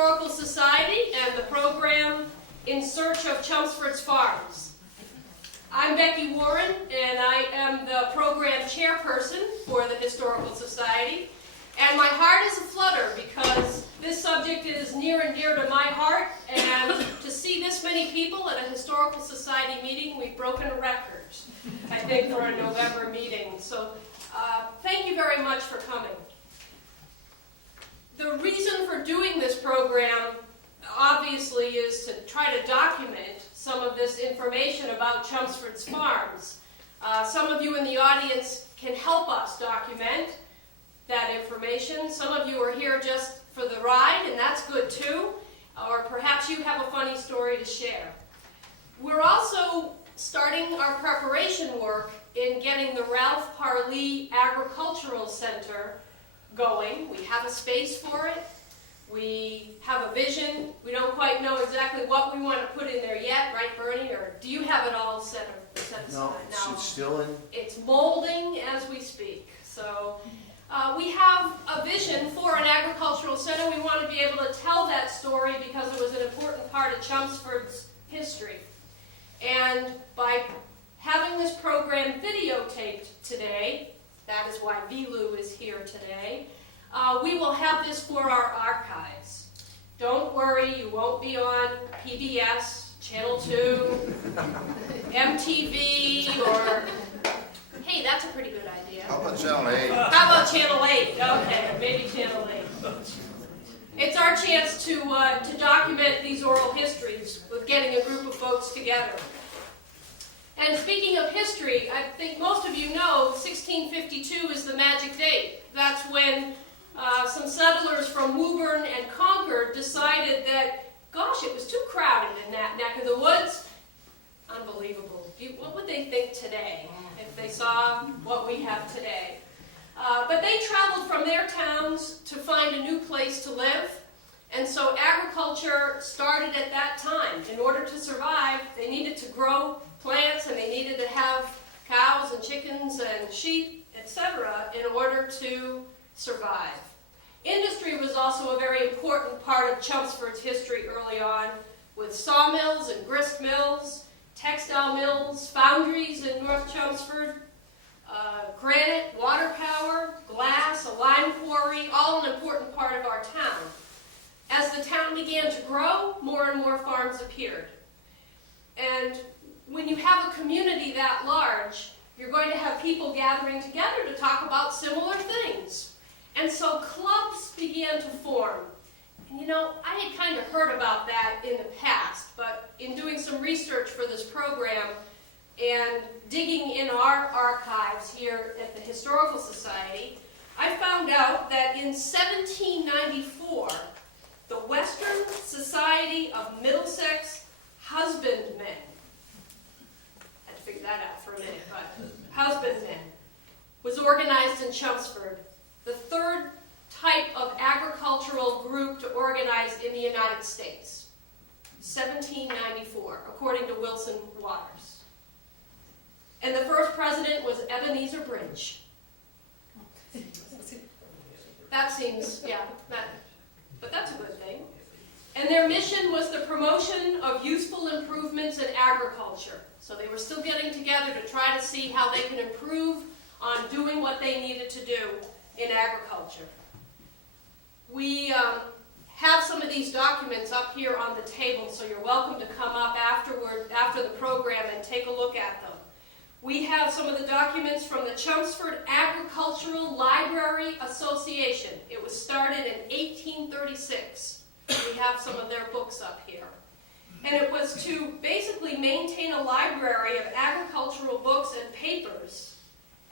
Historical Society and the program In Search of Chelmsford's Farms. I'm Becky Warren, and I am the program chairperson for the Historical Society. And my heart is aflutter because this subject is near and dear to my heart, and to see this many people at a Historical Society meeting, we've broken a record, I think, for a November meeting. So thank you very much for coming. The reason for doing this program, obviously, is to try to document some of this information about Chelmsford's farms. Some of you in the audience can help us document that information. Some of you are here just for the ride, and that's good too. Or perhaps you have a funny story to share. We're also starting our preparation work in getting the Ralph Parlee Agricultural Center going. We have a space for it. We have a vision. We don't quite know exactly what we want to put in there yet, right, Bernie? Or do you have it all set aside? No, it's still in. It's molding as we speak. So we have a vision for an agricultural center. We want to be able to tell that story because it was an important part of Chelmsford's history. And by having this program videotaped today, that is why VLU is here today, we will have this for our archives. Don't worry, you won't be on PBS, Channel 2, MTV, or, hey, that's a pretty good idea. How about Channel 8? How about Channel 8? Okay, maybe Channel 8. It's our chance to document these oral histories with getting a group of folks together. And speaking of history, I think most of you know 1652 is the magic date. That's when some settlers from Woburn and Concord decided that, gosh, it was too crowded in that neck of the woods. Unbelievable. What would they think today if they saw what we have today? But they traveled from their towns to find a new place to live. And so agriculture started at that time. In order to survive, they needed to grow plants, and they needed to have cows and chickens and sheep, etc., in order to survive. Industry was also a very important part of Chelmsford's history early on, with sawmills and grist mills, textile mills, foundries in North Chelmsford, granite, water power, glass, a lime quarry, all an important part of our town. As the town began to grow, more and more farms appeared. And when you have a community that large, you're going to have people gathering together to talk about similar things. And so clubs began to form. And you know, I had kind of heard about that in the past, but in doing some research for this program and digging in our archives here at the Historical Society, I found out that in 1794, the Western Society of Middlesex Husbandmen, I had to figure that out for a minute, but husbandmen, was organized in Chelmsford, the third type of agricultural group to organize in the United States. 1794, according to Wilson Waters. And the first president was Ebenezer Bridge. That seems, yeah, but that's a good thing. And their mission was the promotion of useful improvements in agriculture. So they were still getting together to try to see how they can improve on doing what they needed to do in agriculture. We have some of these documents up here on the table, so you're welcome to come up after the program and take a look at them. We have some of the documents from the Chelmsford Agricultural Library Association. It was started in 1836. We have some of their books up here. And it was to basically maintain a library of agricultural books and papers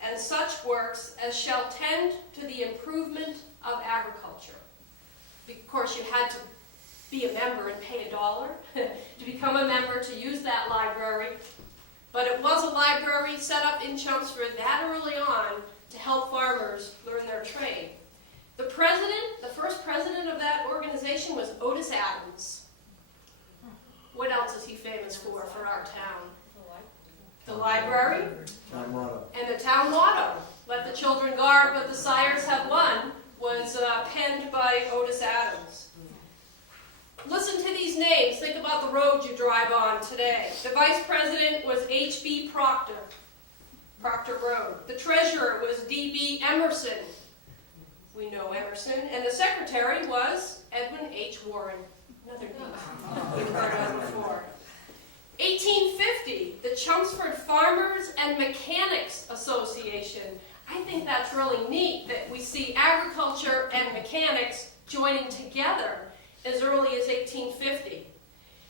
and such works as shall tend to the improvement of agriculture. Of course, you had to be a member and pay $1 to become a member to use that library. But it was a library set up in Chelmsford that early on to help farmers learn their trade. The first president of that organization was Otis Adams. What else is he famous for our town? The library. Town motto. And the town motto, let the children guard what the sires have won, was penned by Otis Adams. Listen to these names. Think about the road you drive on today. The vice president was H.B. Proctor Road. The treasurer was D.B. Emerson. We know Emerson. And the secretary was Edwin H. Warren. Another name we've heard of before. 1850, the Chelmsford Farmers and Mechanics Association. I think that's really neat that we see agriculture and mechanics joining together as early as 1850.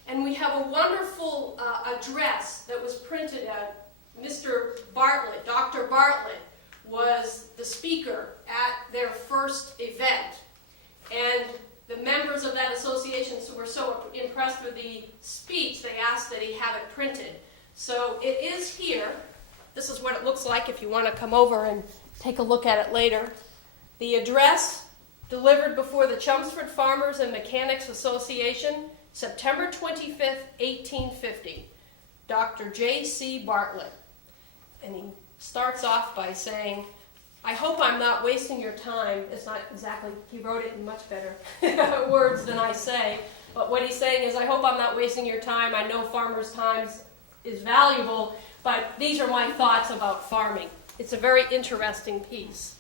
And we have a wonderful address that was printed at Mr. Bartlett. Dr. Bartlett was the speaker at their first event. And the members of that association were so impressed with the speech, they asked that he have it printed. So it is here. This is what it looks like if you want to come over and take a look at it later. The address delivered before the Chelmsford Farmers and Mechanics Association, September 25th, 1850. Dr. J.C. Bartlett. And he starts off by saying, I hope I'm not wasting your time. It's not exactly, he wrote it in much better words than I say. But what he's saying is, I hope I'm not wasting your time. I know farmers' time is valuable, but these are my thoughts about farming. It's a very interesting piece.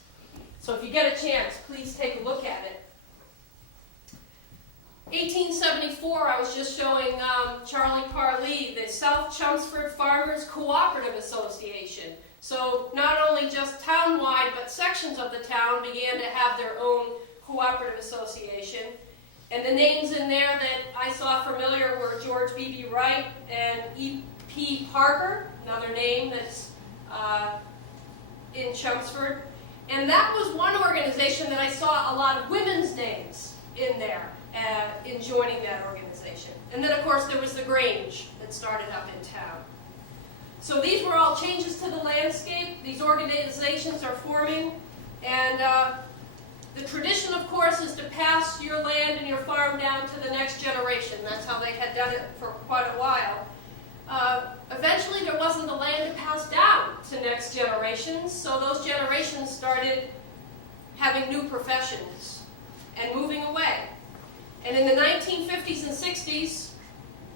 So if you get a chance, please take a look at it. 1874, I was just showing Charlie Parlee, the South Chelmsford Farmers Cooperative Association. So not only just town-wide, but sections of the town began to have their own cooperative association. And the names in there that I saw familiar were George B.B. Wright and E.P. Parker, another name that's in Chelmsford. And that was one organization that I saw a lot of women's names in there, in joining that organization. And then, of course, there was the Grange that started up in town. So these were all changes to the landscape. These organizations are forming. And the tradition, of course, is to pass your land and your farm down to the next generation. That's how they had done it for quite a while. Eventually, there wasn't the land to pass down to next generations, so those generations started having new professions and moving away. And in the 1950s and 60s,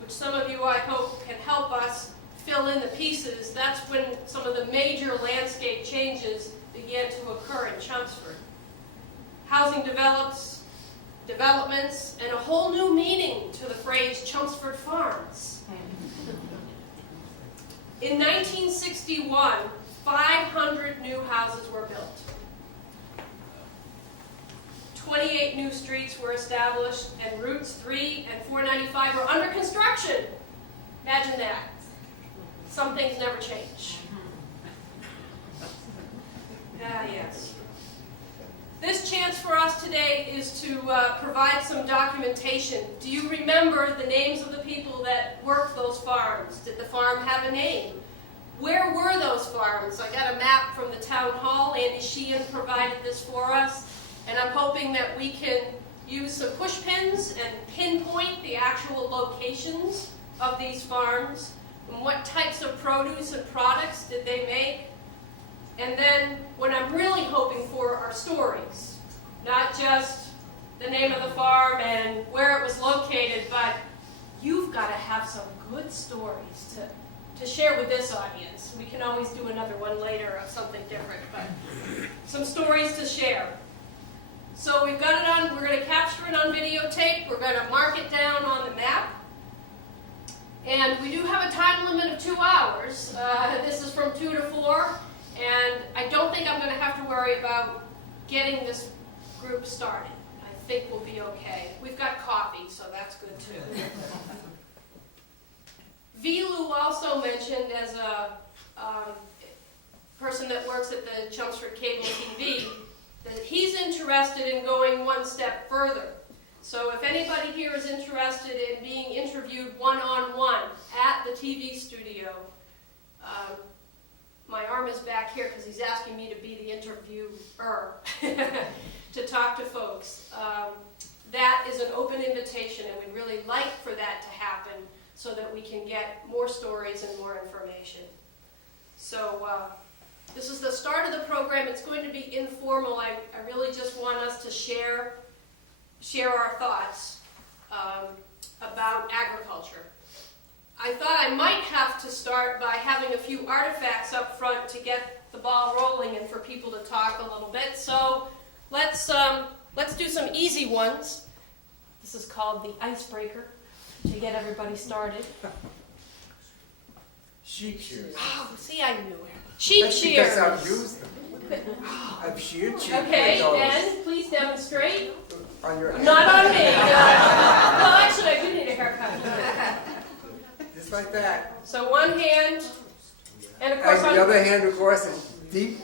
which some of you, I hope, can help us fill in the pieces, that's when some of the major landscape changes began to occur in Chelmsford. Housing developments, and a whole new meaning to the phrase Chelmsford Farms. In 1961, 500 new houses were built. 28 new streets were established, and routes 3 and 495 were under construction. Imagine that. Some things never change. Yes. This chance for us today is to provide some documentation. Do you remember the names of the people that worked those farms? Did the farm have a name? Where were those farms? I got a map from the town hall. Andy Sheehan provided this for us. And I'm hoping that we can use some push pins and pinpoint the actual locations of these farms and what types of produce and products did they make. And then what I'm really hoping for are stories, not just the name of the farm and where it was located, but you've got to have some good stories to share with this audience. We can always do another one later of something different, but some stories to share. So we've got it on, we're going to capture it on videotape, we're going to mark it down on the map. And we do have a time limit of 2 hours. This is from 2 to 4. And I don't think I'm going to have to worry about getting this group started. I think we'll be okay. We've got coffee, so that's good too. Vilu also mentioned, as a person that works at the Chelmsford Cable TV, that he's interested in going one step further. So if anybody here is interested in being interviewed one-on-one at the TV studio, my arm is back here because he's asking me to be the interviewer to talk to folks. That is an open invitation, and we'd really like for that to happen so that we can get more stories and more information. So this is the start of the program. It's going to be informal. I really just want us to share our thoughts about agriculture. I thought I might have to start by having a few artifacts up front to get the ball rolling and for people to talk a little bit. So let's do some easy ones. This is called the icebreaker to get everybody started. Sheep shears. Oh, see, I knew it. Sheep That's shears. because I've used them. I've sheared sheep Okay, with those. and please demonstrate. On your hand. Not on me. Well, actually, I do need a haircut. Just like that. So one hand, and of course And the other hand, of course, is deep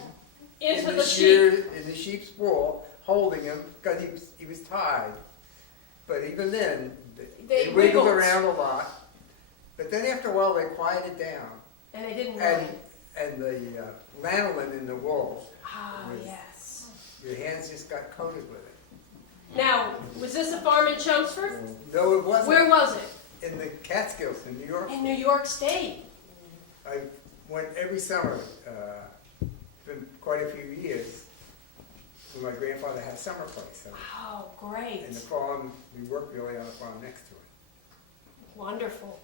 into in the shear, sheep. in the sheep's wool, holding him because he was tied. But even then, They wiggled wiggled. around a lot. But then after a while, they quieted down, And they didn't and run. and the lanolin in the wool, Ah, yes. your hands just got coated with it. Now, was this a farm in Chelmsford? No, it wasn't. Where was it? In the Catskills in New York. In New York State. I went every summer, been quite a few years, when my grandfather had a summer place. So Oh, great. in the farm, we worked really on the farm next to it. Wonderful.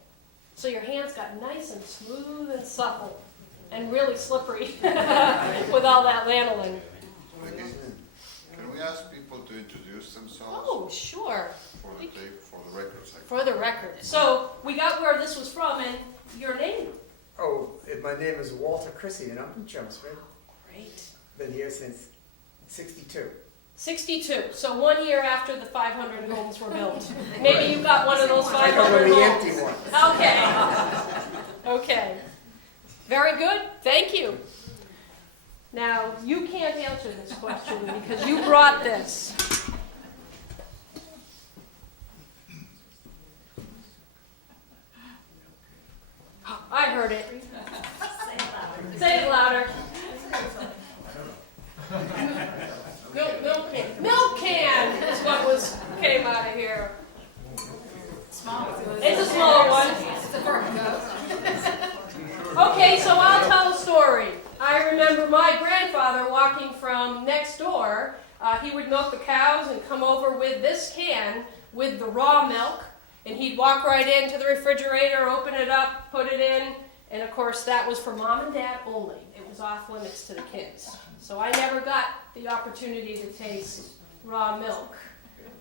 So your hands got nice and smooth and supple and really slippery with all that lanolin. Can we ask people to introduce themselves Oh, sure. for the tape, for the records? For the record. So we got where this was from and your name. Oh, my name is Walter Chrissy, and I'm from Chelmsford. Great. Been here since '62. 62. So 1 year after the 500 homes were built. Maybe you got one of those I got one 500 of the homes. empty ones. Okay. Okay. Very good. Thank you. Now, you can't answer this question because you brought this. I heard it. Say it louder. Milk can. Milk can is what came out of here. It's a smaller one. Okay, so I'll tell a story. I remember my grandfather walking from next door. He would milk the cows and come over with this can with the raw milk. And he'd walk right into the refrigerator, open it up, put it in. And of course, that was for mom and dad only. It was off limits to the kids. So I never got the opportunity to taste raw milk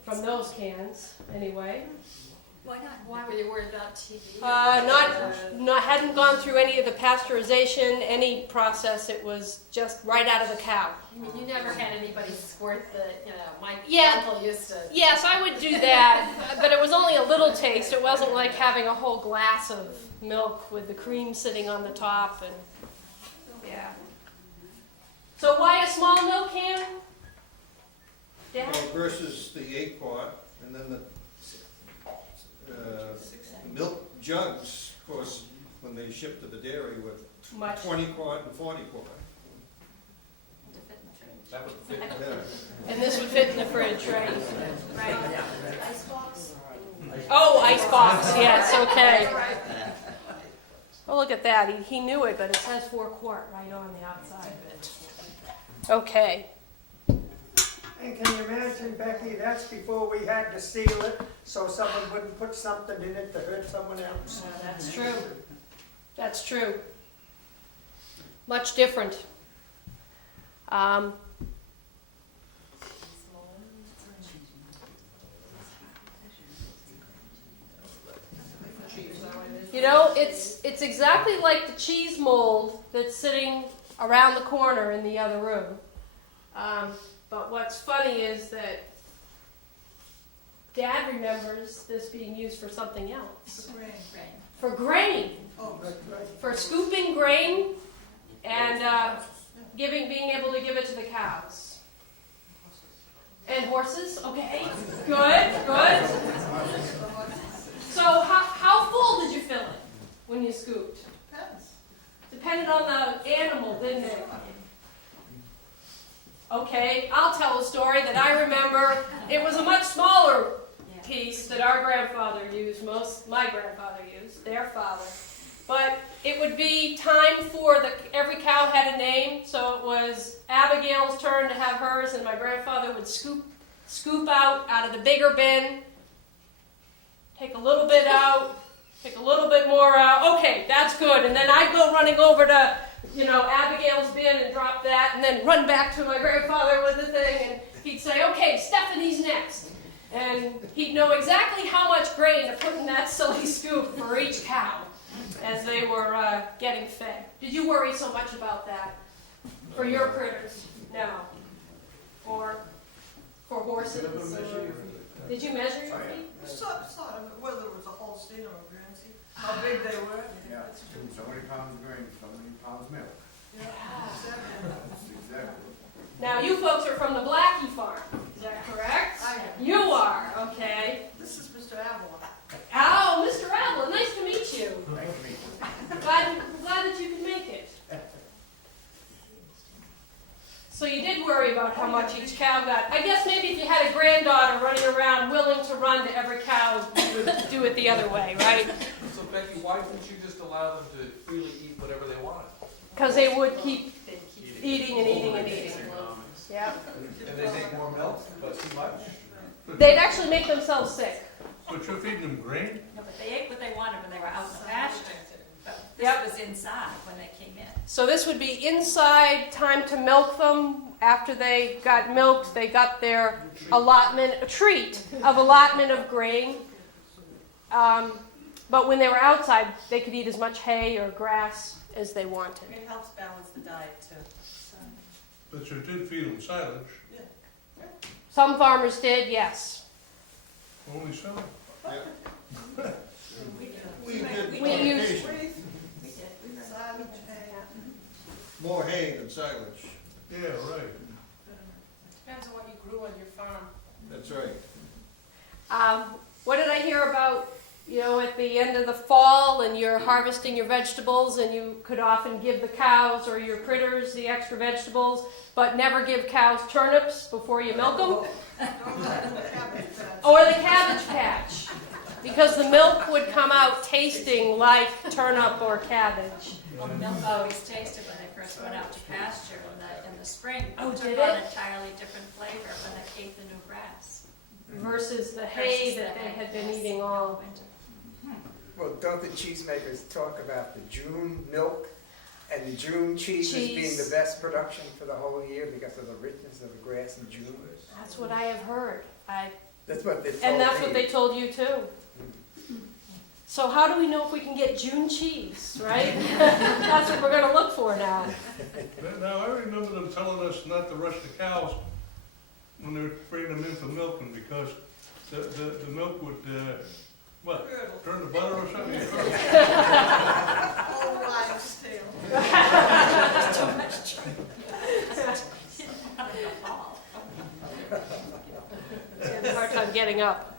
from those cans, anyway. Why not? Why were you worried about TV? Hadn't gone through any of the pasteurization, any process. It was just right out of the cow. I mean, you never had anybody squirt the, my Yeah. uncle used to. Yes, I would do that, but it was only a little taste. It wasn't like having a whole glass of milk with the cream sitting on the top, and yeah. So why a small milk can? Dad? Well, versus the 8-quart, and then the milk jugs, of course, when they ship to the dairy with Much. 20-quart and 40-quart. That would fit. Yeah. And this would fit in the fridge, right? Right. Oh, icebox, yes, okay. Oh, look at that. He knew it, but it says 4-quart right on the outside of it. Okay. And can you imagine, Becky, that's before we had to seal it, so someone wouldn't put something in it to hurt someone else. That's true. That's true. Much different. You know, it's exactly like the cheese mold that's sitting around the corner in the other room. But what's funny is that Dad remembers this being used for something else. For grain. For scooping grain and being able to give it to the cows. And horses, okay, good. So how full did you fill it when you scooped? Depended on the animal, didn't it? Okay, I'll tell a story that I remember. It was a much smaller piece that our grandfather used, my grandfather used, their father. But it would be time for every cow had a name, so it was Abigail's turn to have hers, and my grandfather would scoop out of the bigger bin take a little bit out, take a little bit more out. Okay, that's good. And then I'd go running over to, Abigail's bin and drop that, and then run back to my grandfather with the thing, and he'd say, okay, Stephanie's next. And he'd know exactly how much grain to put in that silly scoop for each cow as they were getting fed. Did you worry so much about that for your critters? No. Or for horses? Did you measure your feet? Sort of, whether it was a Holstein or a Guernsey, how big they were. Yeah, so many pounds of grain, so many pounds of milk. Yeah, exactly. That's exactly. Now, you folks are from the Blackie farm, is that correct? I am. You are, okay. This is Mr. Avalon. Oh, Mr. Avalon, nice to meet you. Thank you. Glad that you could make it. So you did worry about how much each cow got. I guess maybe if you had a granddaughter running around willing to run to every cow, you would do it the other way, right? So Becky, why didn't you just allow them to freely eat whatever they wanted? Because they would keep eating and eating and eating. Yeah. And they make more milk, but too much? They'd actually make themselves sick. But you're feeding them grain? No, but they ate what they wanted when they were out in the pasture. But Yep. this was inside when they came in. So this would be inside, time to milk them. After they got milked, they got their allotment, a treat of allotment of grain. But when they were outside, they could eat as much hay or grass as they wanted. It helps balance the diet too. But you did feed them silage, Some farmers did, yes. only some. We did We use- rotation. Silage, hay. More hay than silage. Yeah, right. Depends on what you grew on your farm. That's right. What did I hear about, at the end of the fall and you're harvesting your vegetables and you could often give the cows or your critters the extra vegetables, but never give cows turnips before you milk them? Or the cabbage patch, because the milk would come out tasting like turnip or cabbage. Well, the milk always tasted when they first went out to pasture in the spring. Oh, It did took on it? an entirely different flavor when they ate the new grass. Versus the hay that they had been eating all. winter. Well, don't the cheesemakers talk about the June milk and the June cheese as being Cheese. the best production for the whole year because of the richness of the grass in June? That's what I have heard. That's what they told And that's me. what they told you too. So how do we know if we can get June cheese, right? That's what we're going to look for now. Now, I remember them telling us not to rush the cows when they were bringing them in for milking because the milk would, turn the butter or something? Old wives' tale. Too much Not in the fall. It's a hard time getting up.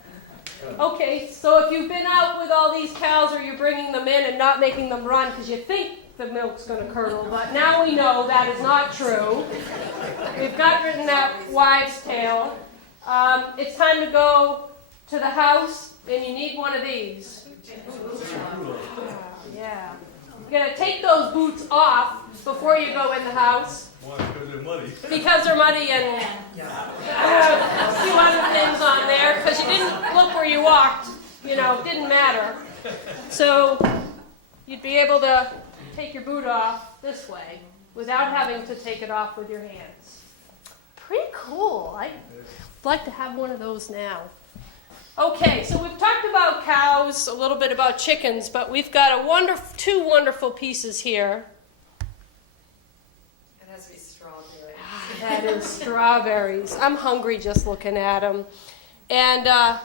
Okay, so if you've been out with all these cows or you're bringing them in and not making them run because you think the milk's going to curdle, but now we know that is not true. We've got written that wives' tale. It's time to go to the house, and you need one of these. Yeah. You're going to take those boots off before you go in the house. Why? Because they're muddy. Because they're muddy and a few other things on there, because you didn't look where you walked, it didn't matter. So you'd be able to take your boot off this way without having to take it off with your hands. Pretty cool. I'd like to have one of those now. Okay, so we've talked about cows, a little bit about chickens, but we've got two wonderful pieces here. It has to be strawberry. That is strawberries. I'm hungry just looking at them. And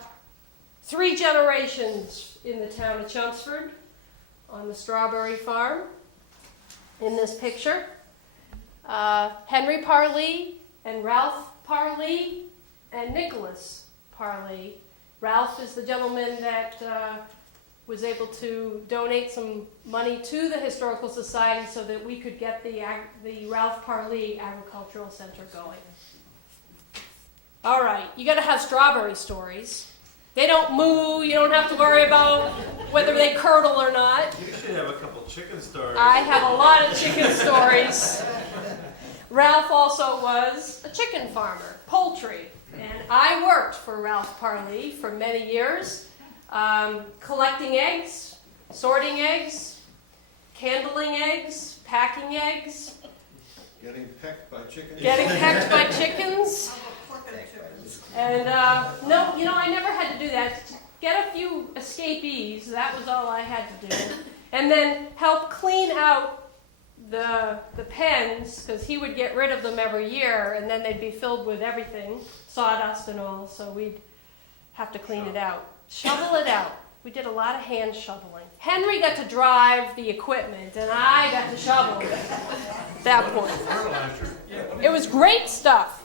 3 generations in the town of Chelmsford on the strawberry farm in this picture. Henry Parley and Ralph Parley and Nicholas Parley. Ralph is the gentleman that was able to donate some money to the Historical Society so that we could get the Ralph Parley Agricultural Center going. All right, you got to have strawberry stories. They don't moo, you don't have to worry about whether they curdle or not. You should have a couple chicken stories. I have a lot of chicken stories. Ralph also was a chicken farmer, poultry. And I worked for Ralph Parley for many years. collecting eggs, sorting eggs, candling eggs, packing eggs, Getting pecked by chickens. getting pecked by chickens. Plucking chickens. And no, I never had to do that. Get a few escapees, that was all I had to do. And then help clean out the pens, because he would get rid of them every year, and then they'd be filled with everything, sawdust and all, so we'd have to clean it out. Shovel it out. We did a lot of hand shoveling. Henry got to drive the equipment, and I got to shovel at that point. Fertilizer. It was great stuff.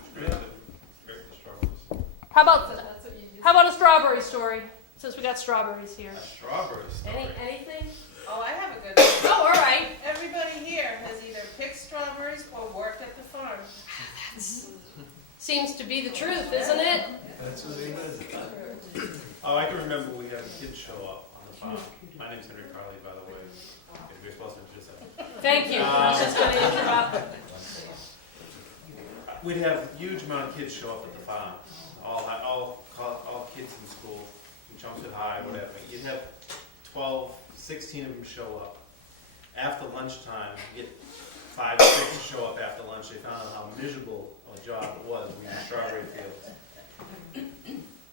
How about a strawberry story? Since we got strawberries here. Strawberries. Anything? Oh, I have a good one. Oh, all right. Everybody here has either picked strawberries or worked at the farm. Seems to be the truth, isn't it? That's what it is. Oh, I can remember we had kids show up on the farm. My name's Henry Carley, by the way. If you're supposed to introduce that. Thank you. I was just going to interrupt. We'd have a huge amount of kids show up at the farm. All kids in school, in Chelmsford High, whatever. You'd have 12, 16 of them show up. After lunchtime, you get 5 or 6 show up after lunch. They found out how miserable a job it was weeding strawberry fields.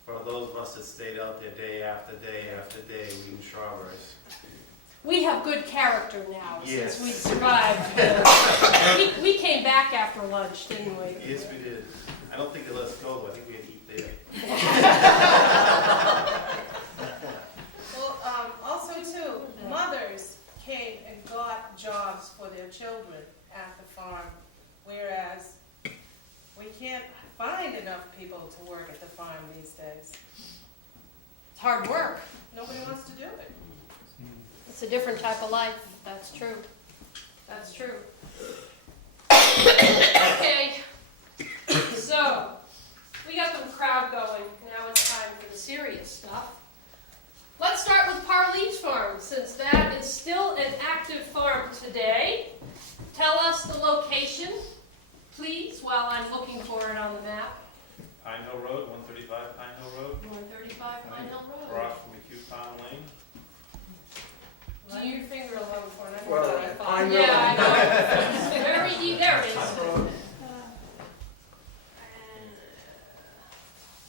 For those of us that stayed out there day after day after day weeding strawberries. We have good character now Yes. since we survived. We came back after lunch, didn't we? Yes, we did. I don't think they let us go, though. I think we had to eat there. Well, also too, mothers came and got jobs for their children at the farm, whereas we can't find enough people to work at the farm these days. It's hard work. Nobody wants to do it. It's a different type of life. That's true. That's true. Okay. So, we got the crowd going. Now it's time for the serious stuff. Let's start with Parlee's farm, since that is still an active farm today. Tell us the location, please, while I'm looking for it on the map. Pine Hill Road, 135 Pine Hill Road, 135 Pine Hill Road. across from McHugh Farm Lane. Do you finger alone for it? Well, I know. Yeah, I know. Very deep. There it is.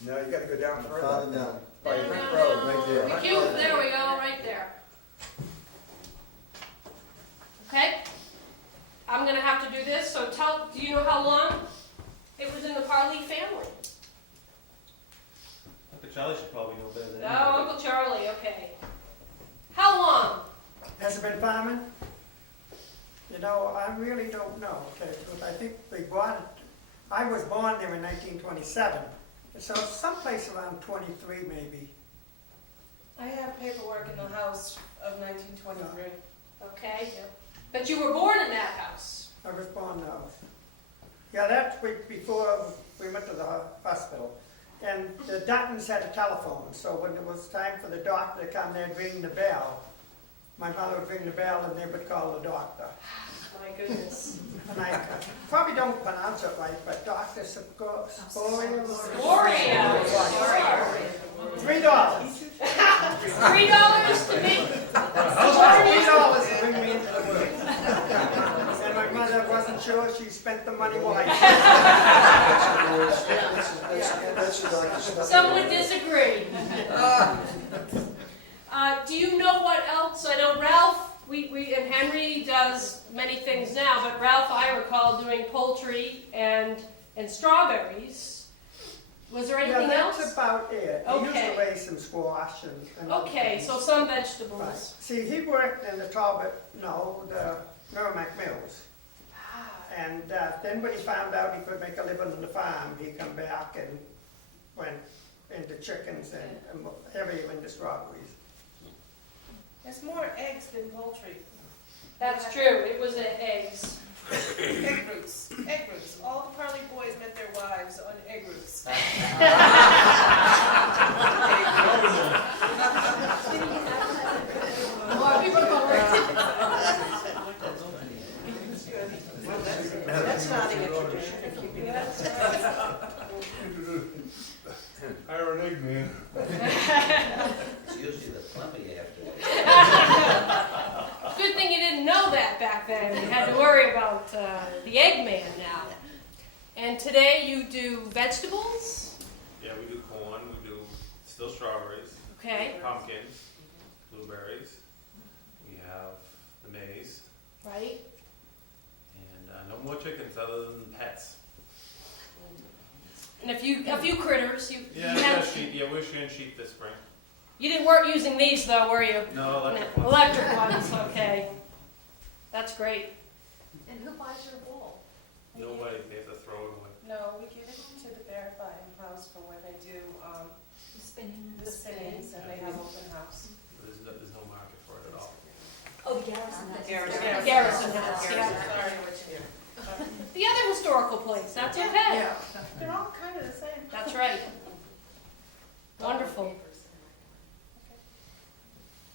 No, you gotta go down further. Farther down. By No, Brick no, Road, no. right there. McHugh, there we go, right there. Okay? I'm gonna have to do this, so do you know how long it was in the Parlee family? Uncle Charlie should probably know better than No, anybody. Uncle Charlie, okay. How long? Has it been farming? I really don't know, okay, but I think they bought it, I was born there in 1927, so someplace around 23 maybe. I have paperwork in the house of 1923. Okay. But you were born in that house. I was born now. Yeah, that's before we went to the hospital. And the Duttons had a telephone, so when it was time for the doctor to come, they'd ring the bell. My mother would ring the bell and they would call the doctor. My goodness. And I probably don't pronounce it right, but Dr. Sporia. Gloria. $3. $3 to me. $3 to bring me into the world. And my mother wasn't sure she spent the money wisely. Some would disagree. Do you know what else? I know Ralph, and Henry does many things now, but Ralph, I recall doing poultry and strawberries. Was there anything Yeah, else? that's about it. He used Okay. to raise some squash and Okay, so some Right. vegetables. See, he worked in the the Merrimack Mills. And then when he found out he could make a living on the farm, he come back and went into chickens and heavy into strawberries. There's more eggs than poultry. That's true, it was eggs. Egg roots. Egg roots. All the Parley boys met their wives on egg roots. That's not a tradition. Hire an egg man. Excuse that back then. You had to worry about the Eggman now. And today you do vegetables? Yeah, we do corn, we do still strawberries, Okay, pumpkins, blueberries. We have the maize, right? and no more chickens other than pets. And a few critters. You Yeah, you, we had, got sheep. Yeah, we're shearing sheep this spring. weren't using these though, were you? No electric ones. Electric ones, okay. That's great. And who buys your wool? Nobody, they have to throw it away. No, we give it to the Bear Fighting House for when they do, the spinnings, and they have open house. There's no market for it at all. Oh, the Garrison. Garrison House, yeah. Sorry, which year. The other historical place, that's okay. Yeah, they're all kind of the same. That's right. Wonderful.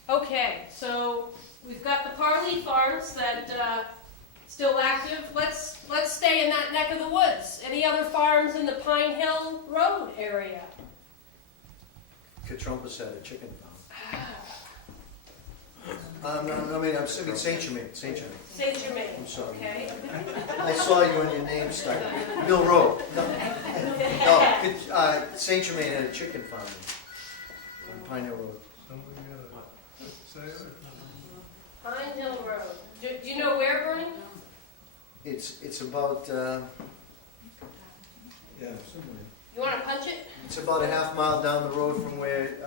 Okay, so we've got the Parley Farms that still active. Let's stay in that neck of the woods. Any other farms in the Pine Hill Road area? Katrumpus had a chicken farm. I'm Saint Germain. Saint Germain. I'm sorry. Okay. I saw you on your name start. Mill Road. No, Saint Germain had a chicken farm on Pine Hill Road. Somebody gotta say it. Pine Hill Road. Do you know where, Bernie? It's about, Yeah, somewhere. You want to punch it? it's about a half mile down the road from where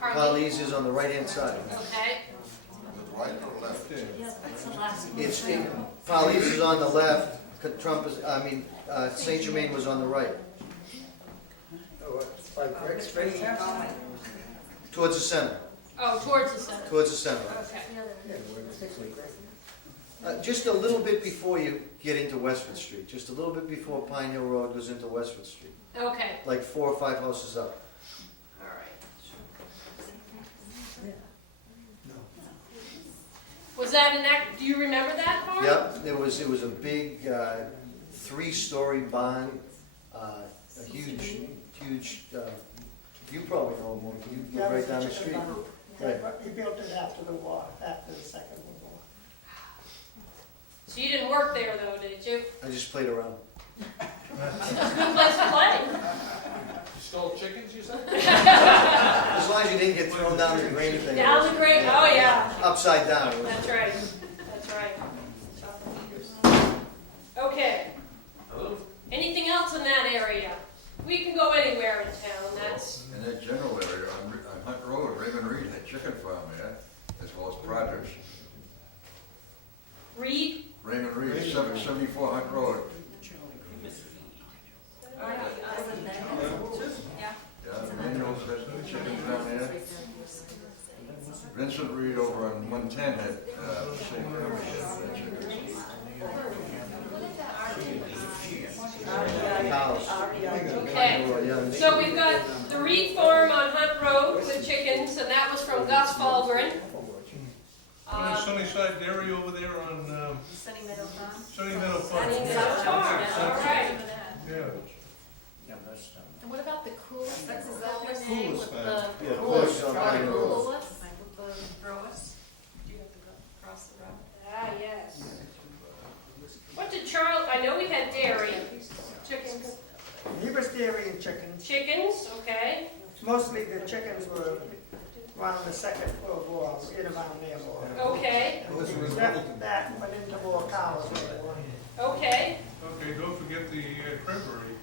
Carly's is on the right-hand side. Okay. With right or left? It's, Carly's is on the left, Saint Germain was on the right, Oh, it's like Rick's Spinning House? towards the center, Oh, towards the center. towards the center. Okay. Yeah, we're particularly great. Just a little bit before you get into Westford Street, just a little bit before Pine Hill Road goes into Westford Street, Okay. like 4 or 5 houses up. All right. Was that an act? Do you remember that farm? Yep, it was a big 3-story barn, a huge, you probably know more, you live right down the street. Right. He built it after the war, after the Second World War. So you didn't work there though, did you? I just played around. It's a good place to play. You stole chickens, you said? As long as you didn't get thrown down the green thing. Down the grade. Oh yeah. Upside down. That's right. That's right. Okay. Anything else in that area? We can go anywhere in town. That's In that general area, on Hunt Road, Raymond Reed had chicken farm there, as well as produce. Reed. Raymond Reed, 74 Hunt Road. Yeah, Manuel's had chickens down there. Vincent Reed over on 110 had the same company had chickens. Cows. Okay. So we've got the Reed Farm on Hunt Road with chickens, and that was from Gus Falgren. And the Sunnyside Dairy over there on, Sunny Meadow Farm. Sunny Meadow Farm. All right. Yeah. And what about the Cool? Is that their name? Cool is With fine. the Yeah, Cool. Cool is on Charlie Pine Hill Cool Road. was? With the growers? You have to go across the road. Ah, yes. What did Charles? I know we had dairy, chickens. He was dairy and chickens. Chickens, okay. Mostly the chickens were around the Second World War, in around there war. Okay, That went into more cows later on. okay. Okay, don't forget the cranberry.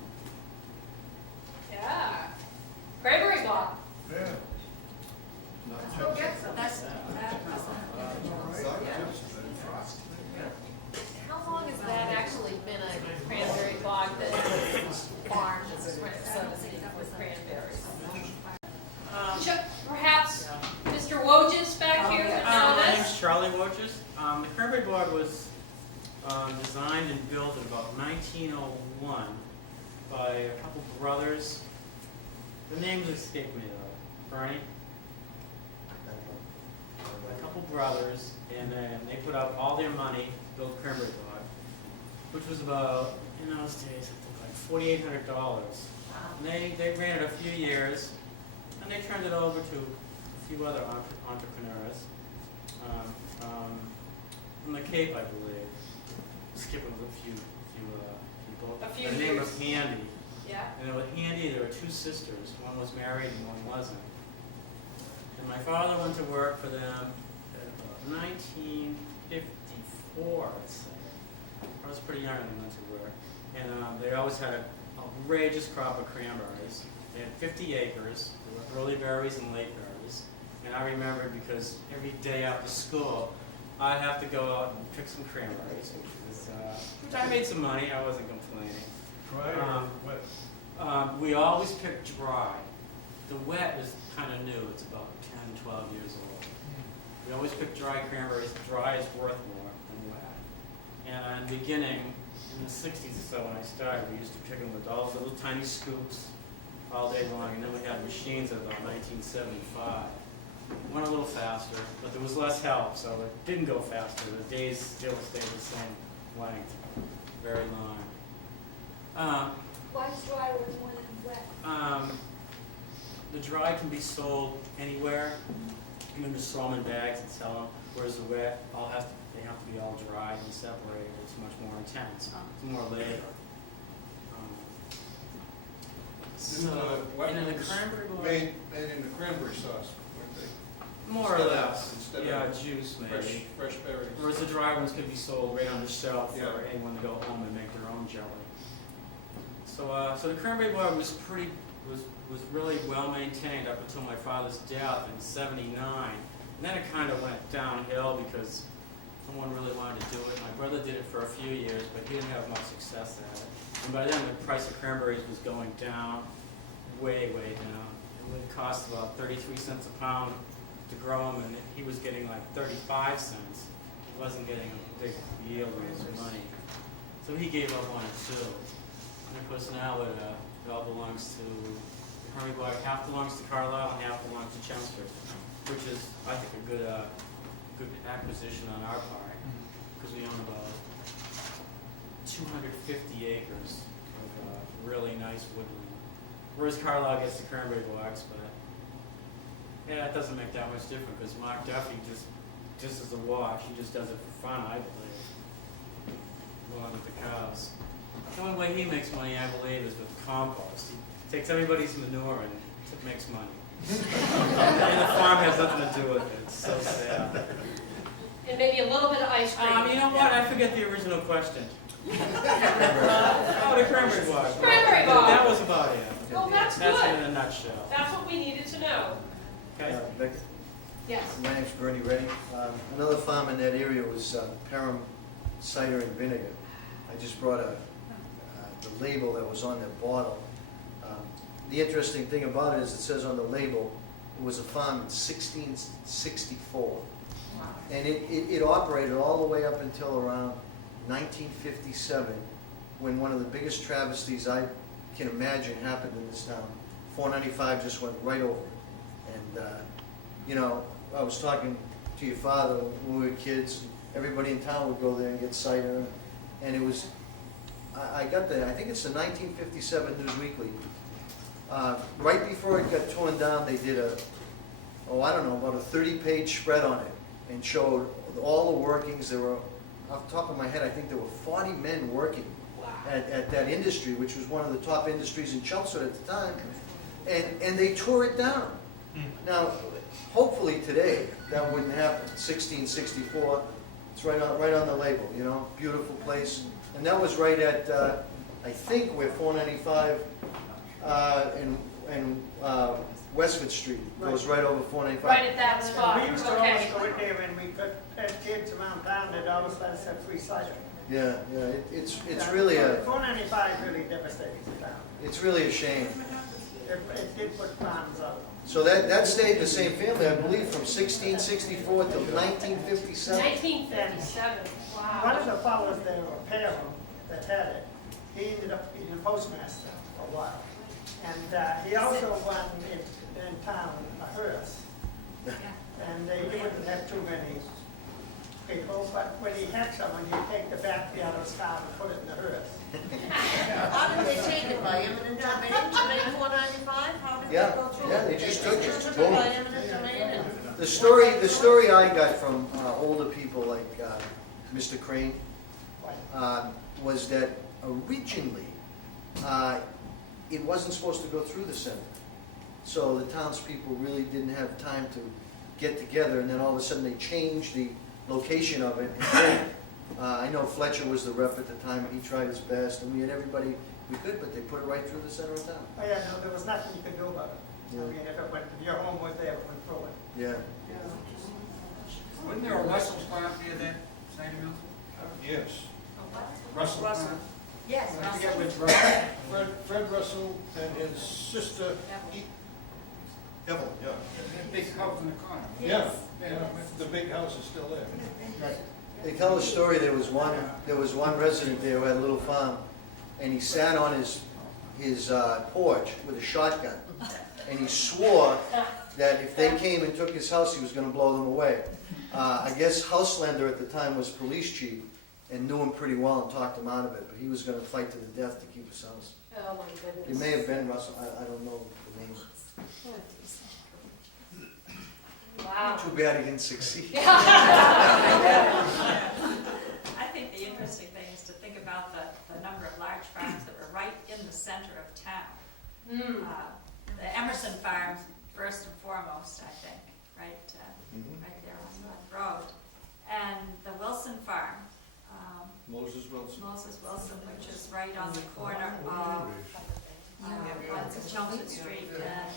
Yeah. Cranberry bog. Yeah. How long has that actually been a cranberry bog that farmed, so to speak, with cranberries? Perhaps Mr. Wojcik back here would know My this. name's Charlie Wojcik. The cranberry bog was designed and built in about 1901 by a couple brothers. The names escape me though. Bernie? A couple brothers, and they put out all their money to build cranberry bog, which was about, in those days, I think like $4,800. And they ran it a few years, and they turned it over to a few other entrepreneurs. from the Cape, I believe. Skipping a few people. A few The name years. of Handy. Yeah. And with Handy, there were two sisters. One was married and one wasn't. And my father went to work for them in about 1954, let's say. I was pretty young when they went to work. And they always had an outrageous crop of cranberries. They had 50 acres. There were early berries and late berries. And I remember because every day after school, I'd have to go out and pick some cranberries, which I made some money. I wasn't complaining. Dry or wet? We always picked dry. The wet is kind of new. It's about 10, 12 years old. We always picked dry cranberries. Dry is worth more than wet. And in the beginning, in the 60s or so when I started, we used to pick them with all little tiny scoops all day long. And then we had machines in about 1975. Went a little faster, but there was less help, so it didn't go faster. The days still stayed the same length, very long. Why is dry worth more than wet? The dry can be sold anywhere. You can just throw them in bags and sell them, whereas the wet, they have to be all dried and separated. It's much more intense. It's more labor. So, and then the cranberry bog, Made in the cranberry sauce, weren't they? more or less, Instead yeah, of juice maybe. fresh berries. Whereas the dry ones could be sold right on the shelf Yeah. for anyone to go home and make their own jelly. So, so the cranberry bog was really well maintained up until my father's death in '79. And then it kind of went downhill because no one really wanted to do it. My brother did it for a few years, but he didn't have much success at it. And by then the price of cranberries was going down, way, way down. It would cost about 33 cents a pound to grow them, and he was getting like 35 cents. He wasn't getting a big yield on his money. So he gave up on it too. And of course now it all belongs to, the cranberry bog half belongs to Carlisle and half belongs to Chelmsford, which is, I think, a good acquisition on our part, because we own about 250 acres of really nice woodland. Whereas Carlisle gets the cranberry bogs, but yeah, it doesn't make that much difference because Mark Duffy just as a wash, he just does it for fun, I believe, along with the cows. The only way he makes money, I believe, is with compost. He takes everybody's manure and makes money. And the farm has nothing to do with it. It's so sad. And maybe a little bit of ice cream. You know what? I forget the original question. Oh, the cranberry bog. Cranberry bog. That was about it. Well, that's That's good. it in a nutshell. That's what we needed to know. Okay. Becky? Yes. My name's Bernie Reddy. Another farm in that area was Perham Cider and Vinegar. I just brought the label that was on the bottle. The interesting thing about it is it says on the label, it was a farm in 1664. And it operated all the way up until around 1957, when one of the biggest travesties I can imagine happened in this town. 495 just went right over it. And, you know, I was talking to your father when we were kids. Everybody in town would go there and get cider. And it was, I got I think it's the 1957 News Weekly. Right before it got torn down, they did about a 30-page spread on it and showed all the workings. There were, off the top of my head, I think there were 40 men working at that industry, which was one of the top industries in Chelmsford at the time. And they tore it down. Now, hopefully today, that wouldn't happen. 1664, it's right on the label, you know, beautiful place. And that was right at, I think, where 495 and Westford Street goes right over 495. Right at that spot. We used to Okay. always go in there and we could, as kids around town, they'd always let us have free cider. Yeah, it's really a, 495 really devastated the town. it's really a shame. It did put farms up. So that stayed in the same family, I believe, from 1664 till 1957. 1957. Wow. One of the fellows there, Perham, that had it, he ended up being a postmaster for a while. And he also won in town a hearse. And he wouldn't have too many people, but when he had someone, he'd take the battery out of his car and put it in the hearse. How did they take it, by eminent domain to make 495? How did Yeah, they go through? yeah, they just took it. They took Boom. it by eminent domain and... The story I got from older people like Mr. Crane, was that originally, it wasn't supposed to go through the center. So the townspeople really didn't have time to get together, and then all of a sudden they changed the location of it. And I know Fletcher was the rep at the time, and he tried his best, and we had everybody we could, but they put it right through the center of town. Oh, yeah, no, there was nothing you could do about it. Yeah. I mean, if it went, if your home was there, it went through it. Yeah. Wasn't there a Russell's farm near that, St. Milton? Yes. Russell. Yes. I forget which Russell. Fred Russell and his sister, Evel, yeah. That big house in the corner. Yeah, the big house is still there. They tell the story, there was one resident there who had a little farm, and he sat on his porch with a shotgun, and he swore that if they came and took his house, he was gonna blow them away. I guess Houselander at the time was police chief, and knew him pretty well and talked him out of it, but he was gonna fight to the death to keep his house. Oh, my goodness. It may have been Russell, I don't know the name. Wow. Too bad he didn't succeed. I think the interesting thing is to think about the number of large farms that were right in the center of town. The Emerson farm, first and foremost, I think, right there on North Road. And the Wilson farm, Moses Wilson. which is right on the corner of Chelmsford Street and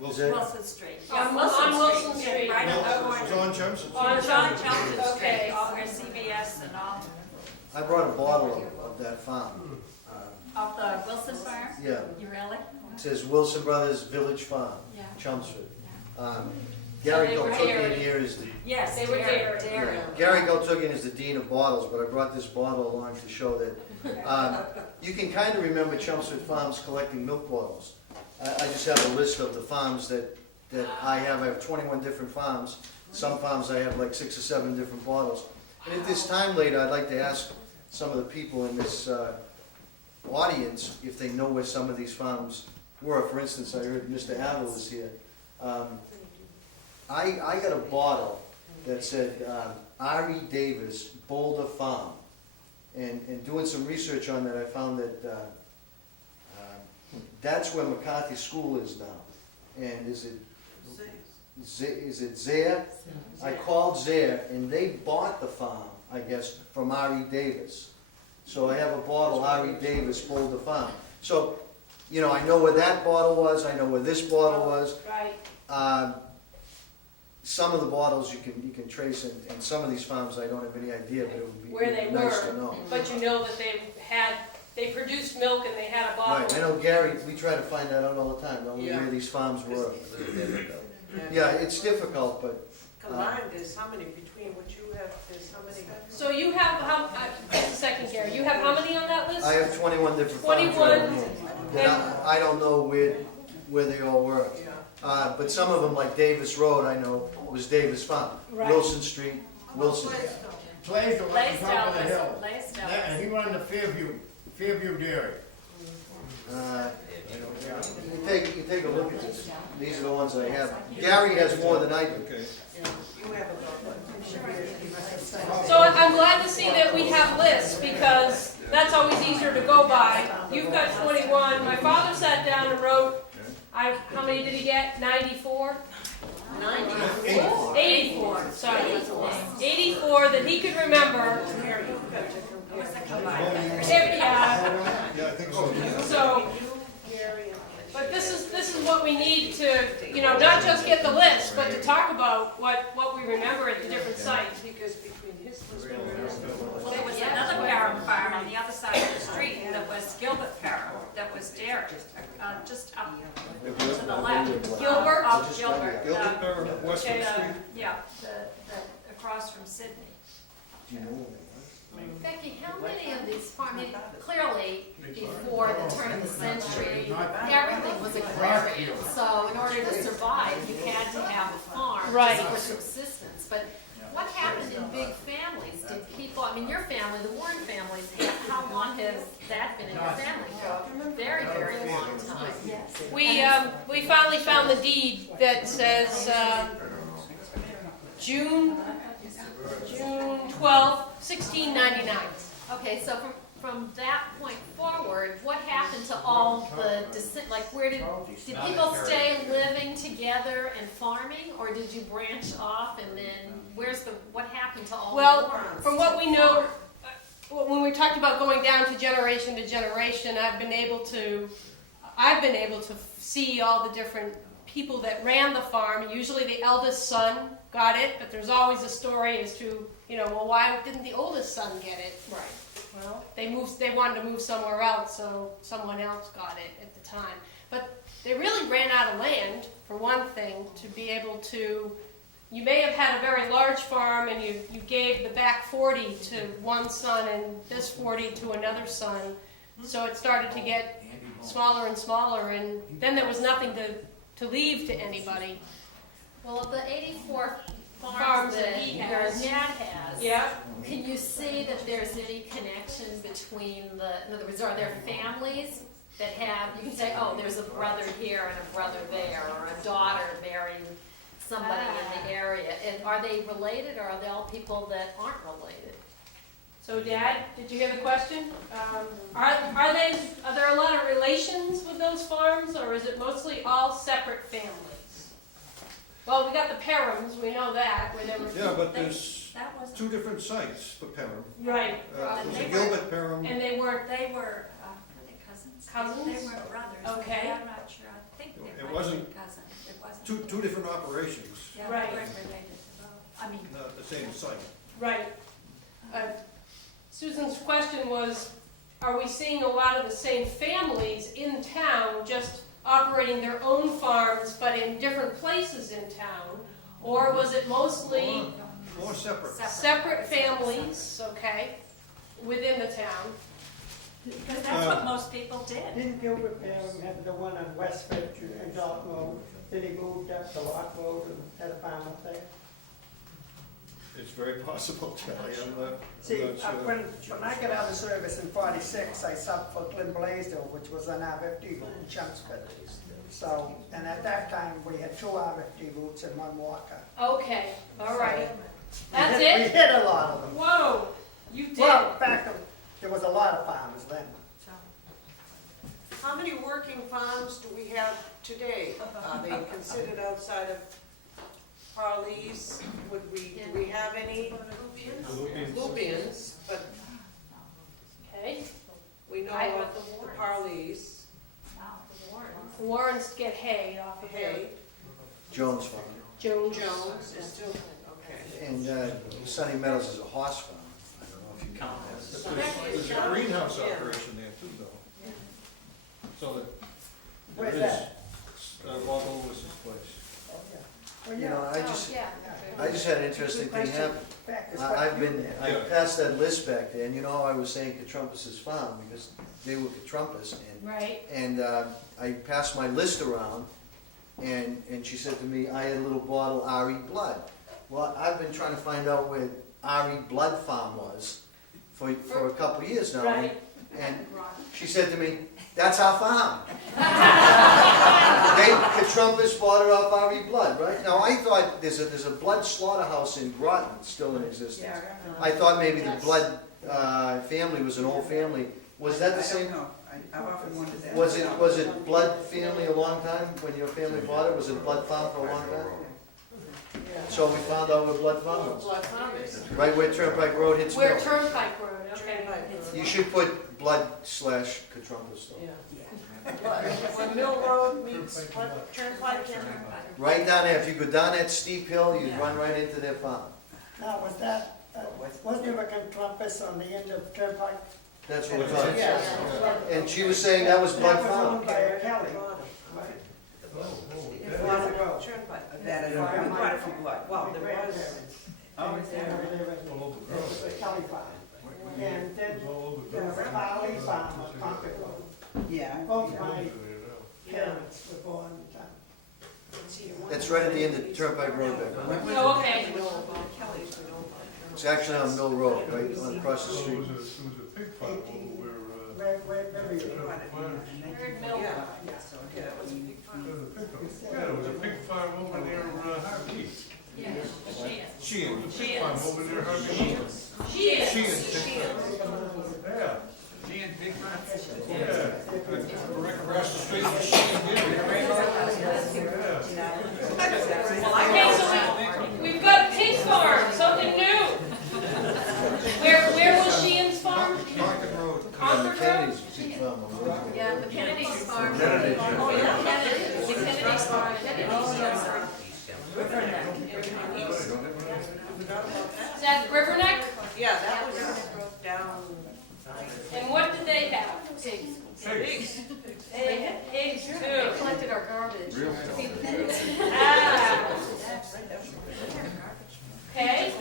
Wilson. Wilson Street. On Yeah, Wilson Street. Right on the No, corner. John Chelmsford. On John Chelmsford Street, Okay. all where CVS and all, I brought a bottle of that farm. of the Wilson farm? Yeah, You really? it says Wilson Brothers Village Farm, Yeah. Chelmsford. Gary So they were Galtugian dairy. here is the, Yes, They were dairy. Gary Galtugian is the dean of bottles, but I brought this bottle along to show that you can kind of remember Chelmsford Farms collecting milk bottles. I just have a list of the farms that I have. I have 21 different farms. Some farms I have like 6 or 7 different bottles. And at this time later, I'd like to ask some of the people in this audience if they know where some of these farms were. For instance, I heard Mr. Adel is here. I got a bottle that said R.E. Davis Boulder Farm. And doing some research on that, I found that that's where McCarthy School is now. And is it Zaire? I called Zaire, and they bought the farm, I guess, from R.E. Davis. So I have a bottle, R.E. Davis Boulder Farm. So, you know, I know where that bottle was, I know where this bottle was. Right. Some of the bottles you can trace, and some of these farms I don't have any idea, but it would be Where they nice were. to know. But you know that they produced milk and they had a bottle. Right, I know Gary, we try to find that out all the time, don't we, where these farms were. Yeah, it's difficult, but, Combined, there's how many between what you have, there's how many? So you have, just a second, Gary, you have how many on that list? I have 21 different farms. 21, That I don't know where they all were. But some of them, like Davis Road, I know was Davis Farm. Right. Wilson Street, Wilson. Blaisdell at the top of the hill. Blaisdell. And he run the Fairview Dairy. You take a look at this. These are the ones I have. Gary has more than I do. Okay. So I'm glad to see that we have lists, because that's always easier to go by. You've got 21, my father sat down and wrote, how many did he get? 94? 84, sorry. 84 that he could remember. Yeah. Yeah, I think so. So, but this is what we need to, you know, not just get the list, but to talk about what we remember at the different sites. Because between his Well, there was another Parham farm on the other side of the street that was Gilbert Parham, that was dairy, just up to the left. Gilbert? Of Gilbert. Gilbert, Westwood Okay, Street. Yeah, across from Sydney. Do you know where they Becky, how many of these farms, I mean, clearly, before the turn of the century, everything was agrarian. So in order to survive, you had to have a farm Right. for subsistence. But what happened in big families? Did people, I mean, your family, the Warren families, how long has that been in your family? For a very, very long time. we finally found the deed that says June June 12th, 1699. Okay, so from that point forward, what happened to all the, like, where did people stay living together and farming, or did you branch off and then, what happened to all the Well, farms? from what we know, when we talked about going down to generation, I've been able to see all the different people that ran the farm. Usually the eldest son got it, but there's always a story as to, well, why didn't the oldest son get it? Right. Well, they wanted to move somewhere else, so someone else got it at the time. But they really ran out of land, for one thing, to be able to. You may have had a very large farm and you gave the back 40 to one son and this 40 to another son. So it started to get smaller and smaller, and then there was nothing to leave to anybody. Well, of the 84 Farms farms that that he your has. dad has, Yeah. can you see that there's any connection between in other words, are there families that have, you can say, oh, there's a brother here and a brother there, or a daughter marrying somebody in the area, and are they related, or are they all people that aren't related? So, Dad, did you hear the question? Are there a lot of relations with those farms, or is it mostly all separate families? Well, we got the Perhams, we know that, where they were. Yeah, but there's That was, two different sites for Perham. Right, There's they a were- Gilbert Perham. and they weren't. were they cousins? Cousins? They were brothers. Okay. I'm not sure, I think they It might have wasn't been cousins. It wasn't. Two different operations, Yeah, Right. they weren't related to both. I mean, not the same site. Right. Susan's question was, are we seeing a lot of the same families in town just operating their own farms but in different places in town? Or was it mostly More separate. separate families, okay, within the town? because that's what most people did. Didn't Gilbert Perham have the one on West Fifth and Dalton Road? Then he moved up to Lock Road and had a farm up there? It's very possible, Charlie, I'm not See, sure. when I got out of service in '46, I subbed for Glen Blaisdell, which was an R50 route in Chelmsford. So, and at that time, we had 2 R50 routes and 1 walker. Okay, all right. That's We it? hit a lot of them. Whoa, you did. Well, back, there was a lot of farmers then. How many working farms do we have today? Are they considered outside of Parleys? Do we have any? Lupians, but Okay, we know I of have the the Warrens. Parleys, Wow, the Warrens. the Warrens get hay off of there. Hay, Jones Farm. Jones. Jones is still, okay. And Sunny Meadows is a horse farm. I don't know if you count that. There's a greenhouse operation there too, though. So that Where's there is, that? Waldo was his place. Oh, yeah. Well, You know, yeah. I just had an interesting Good thing question. happen. Back is I- what I've you been, did. I passed that list back there, and you know how I was saying Catrumpus's farm, because they were Catrumpus, Right. and I passed my list around, and she said to me, I had a little bottle RE Blood. Well, I've been trying to find out where RE Blood Farm was for a couple of years now. Right. And she said to me, that's our farm. Catrumpus bought it off RE Blood, right? Now, I thought there's a blood slaughterhouse in Groton still in existence. I thought maybe the Blood family was an old family. Was that the same? I've often wondered that. Was it Blood family a long time when your family bought it? Was it Blood Farm for a long time? So we found out where Blood Farm was. Blood Farm is. Right where Turnpike Road hits Where Mill. Turnpike Road, okay. You should put Blood/Catrumpus though. When Mill Road meets Turnpike and. Right down there, if you go down that steep hill, you run right into their farm. Now, was that, wasn't there a Catrumpus on the end of Turnpike? That's what we thought. Yeah. And she was saying that was Blood That was Farm. owned by a Kelly. Years ago. Turnpike. That I don't, we bought it from Blood. Well, there was. It was a Kelly farm. And then there was a Farley farm on Concord Road. Yeah. Both my parents were born in town. That's right at the end of Turnpike Road back. Oh, okay. It's actually on Mill Road, right on across the Well, street. there was a pig farm over where, Very Third Mill. Yeah, so, yeah, that was a big there was a pig farm over near Harvey. Sheehan, the pig farm over there, Harvey. Sheehan. Sheehan. Yeah. She and Big Farm. Yeah. Right across the street from Sheehan Dairy. Yeah. Okay, so we've got pig farm, something new. Where was Sheehan's farm? Market Road. Concord Road? Kennedy's pig farm. Yeah, the Kennedy's farm. Kennedy. Oh, yeah, Kennedy, the Kennedy's farm, Kennedy's. Is that Riverneck? Yeah, that was down. And what did they have? Pigs. Pigs. They had pigs They too. collected our garbage. Real Feed the pigs. Ah. Okay.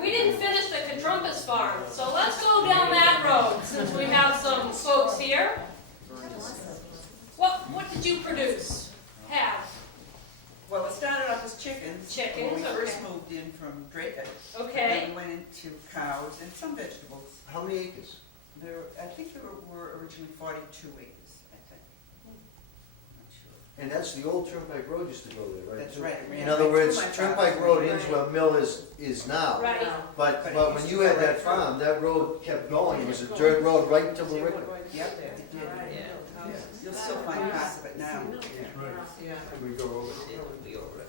We didn't finish the Catrumpus farm, so let's go down that road since we have some folks here. What did you produce? Have? Well, it started off as chickens. Chickens, When we first okay. moved in from Drayton. Okay. Then we went into cows and some vegetables. How many acres? I think there were originally 42 acres, I think. Not sure. And that's the old Turnpike Road used to go there, right? That's too? right. it ran In other right words, through my Turnpike property. Road ends where Mill is now. Right. But But it when used you to had go that right through. farm, that road kept going. It was a dirt road right to the river. Yep, it did. You'll still find parts of it now. Yeah. We go over.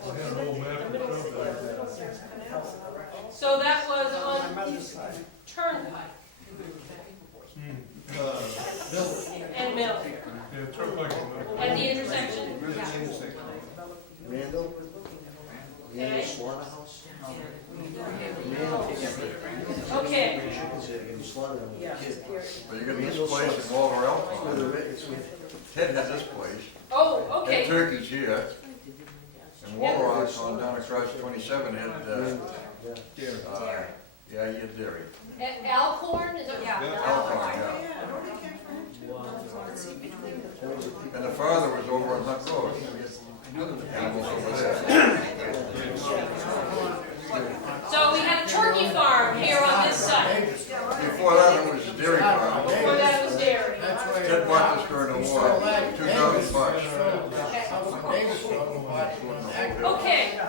I had an old map of Turnpike. So that was My on mother's side. Turnpike Bill. and Mill. Yeah, Turnpike. At the intersection? Randall? Randall Okay. Slaughterhouse? Randall. Okay. Chickens there, you slaughter them with a kid. But you got this place in Walter It's with a Elkhorn. ri- it's with- Ted had this place. Oh, Had okay. turkeys here. And Walter on down across 27 had, Yeah. yeah, he had dairy. Alcorn, is it? Yeah. Elkhorn, yeah. And the father was over on Hunt Road. Animals over there. So we had a turkey farm here on this side. Before that, it was a dairy farm. Before that it was dairy. Ted bought this during the war, 2,000 bucks. Okay,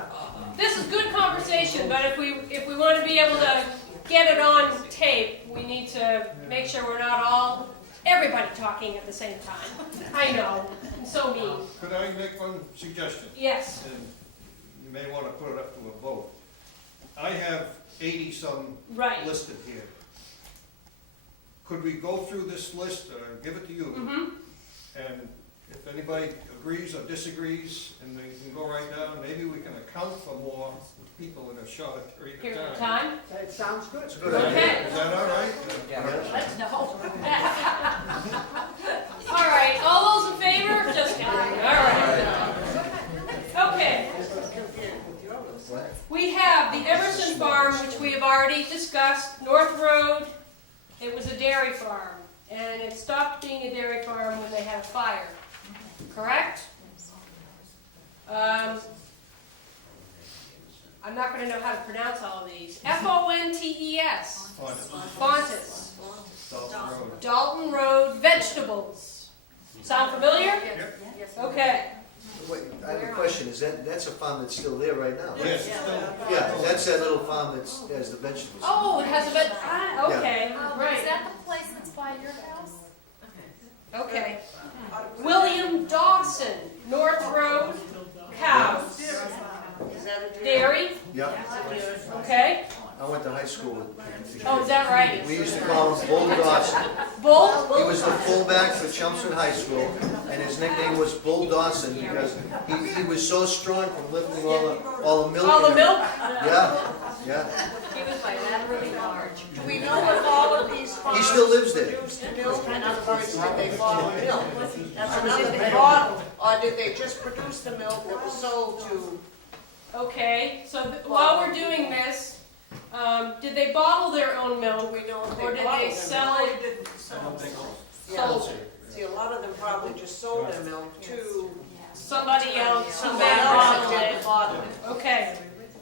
this is good conversation, but if we want to be able to get it on tape, we need to make sure we're not everybody talking at the same time. I know, I'm so mean. Could I make one suggestion? Yes, And you may want to put it up to a vote. I have 80-some right. listed here. Could we go through this list, give it to you? Mm-hmm. And if anybody agrees or disagrees, and they can go right down, maybe we can account for more people in a shorter period Period of of time. time. That sounds good. It's a good idea. Okay. Is that all right? Let's know. All right, all those in favor? Just kidding. All right. Okay. We have the Emerson Farm, which we have already discussed, North Road. It was a dairy farm, and it stopped being a dairy farm when they had a fire. Correct? I'm not going to know how to pronounce all of these. Fontes. Fontes. Dalton Road Vegetables. Sound familiar? Yes. Okay. Wait, I have a question. That's a farm that's still there right now? Yes, it's still. Yeah, that's that little farm that has the vegetables. Oh, it has a veg, okay, Is right, that the place that's by your house? okay. William Dawson, North Road, cows, Is that a dairy, Yep. okay. I went to high school with. Oh, is that right? We used to call him Bull Dawson. Bull? He was the fullback for Chelmsford High School, and his nickname was Bull Dawson because he was so strong from lifting all the milk. All the in him. milk? Yeah, yeah. He was like that really large. Do we know if all of these farms He still lives there. produced milk? In other words, did they bottle milk? That's another thing. Bottle, or did they just produce the milk that was sold to? Okay, so while we're doing this, did they bottle their own Do milk, we know if they or did bottled they their sell milk? it? Yeah. See, a lot of them probably just sold their milk to Somebody else who somebody then else that bottled didn't it? bottle it. Okay,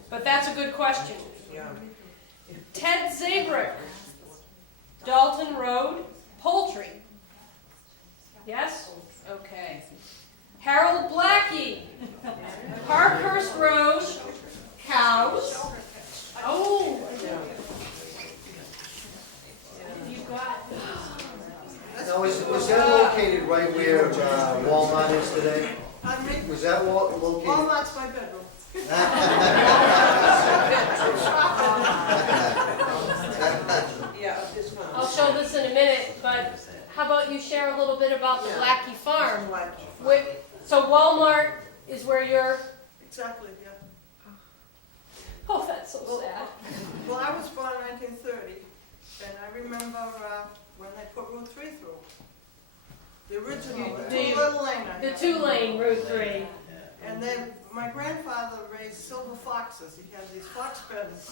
but that's a good question. Yeah. Ted Zabrick, Dalton Road, poultry. Yes? Okay. Harold Blackie. Parkhurst Road, cows. Oh, you got. Now, was that located right where Walmart is today? Was that located? Walmart's my bedroom. Yeah, this one. I'll show this in a minute, but how about you share a little bit about the Blackie Farm? So Walmart is where you're. Exactly, yeah. Oh, that's so sad. Well, I was born in 1930, and I remember when they put Route 3 through. The original, the two-little lane. The two-lane Route 3. And then my grandfather raised silver foxes. He had these fox pens.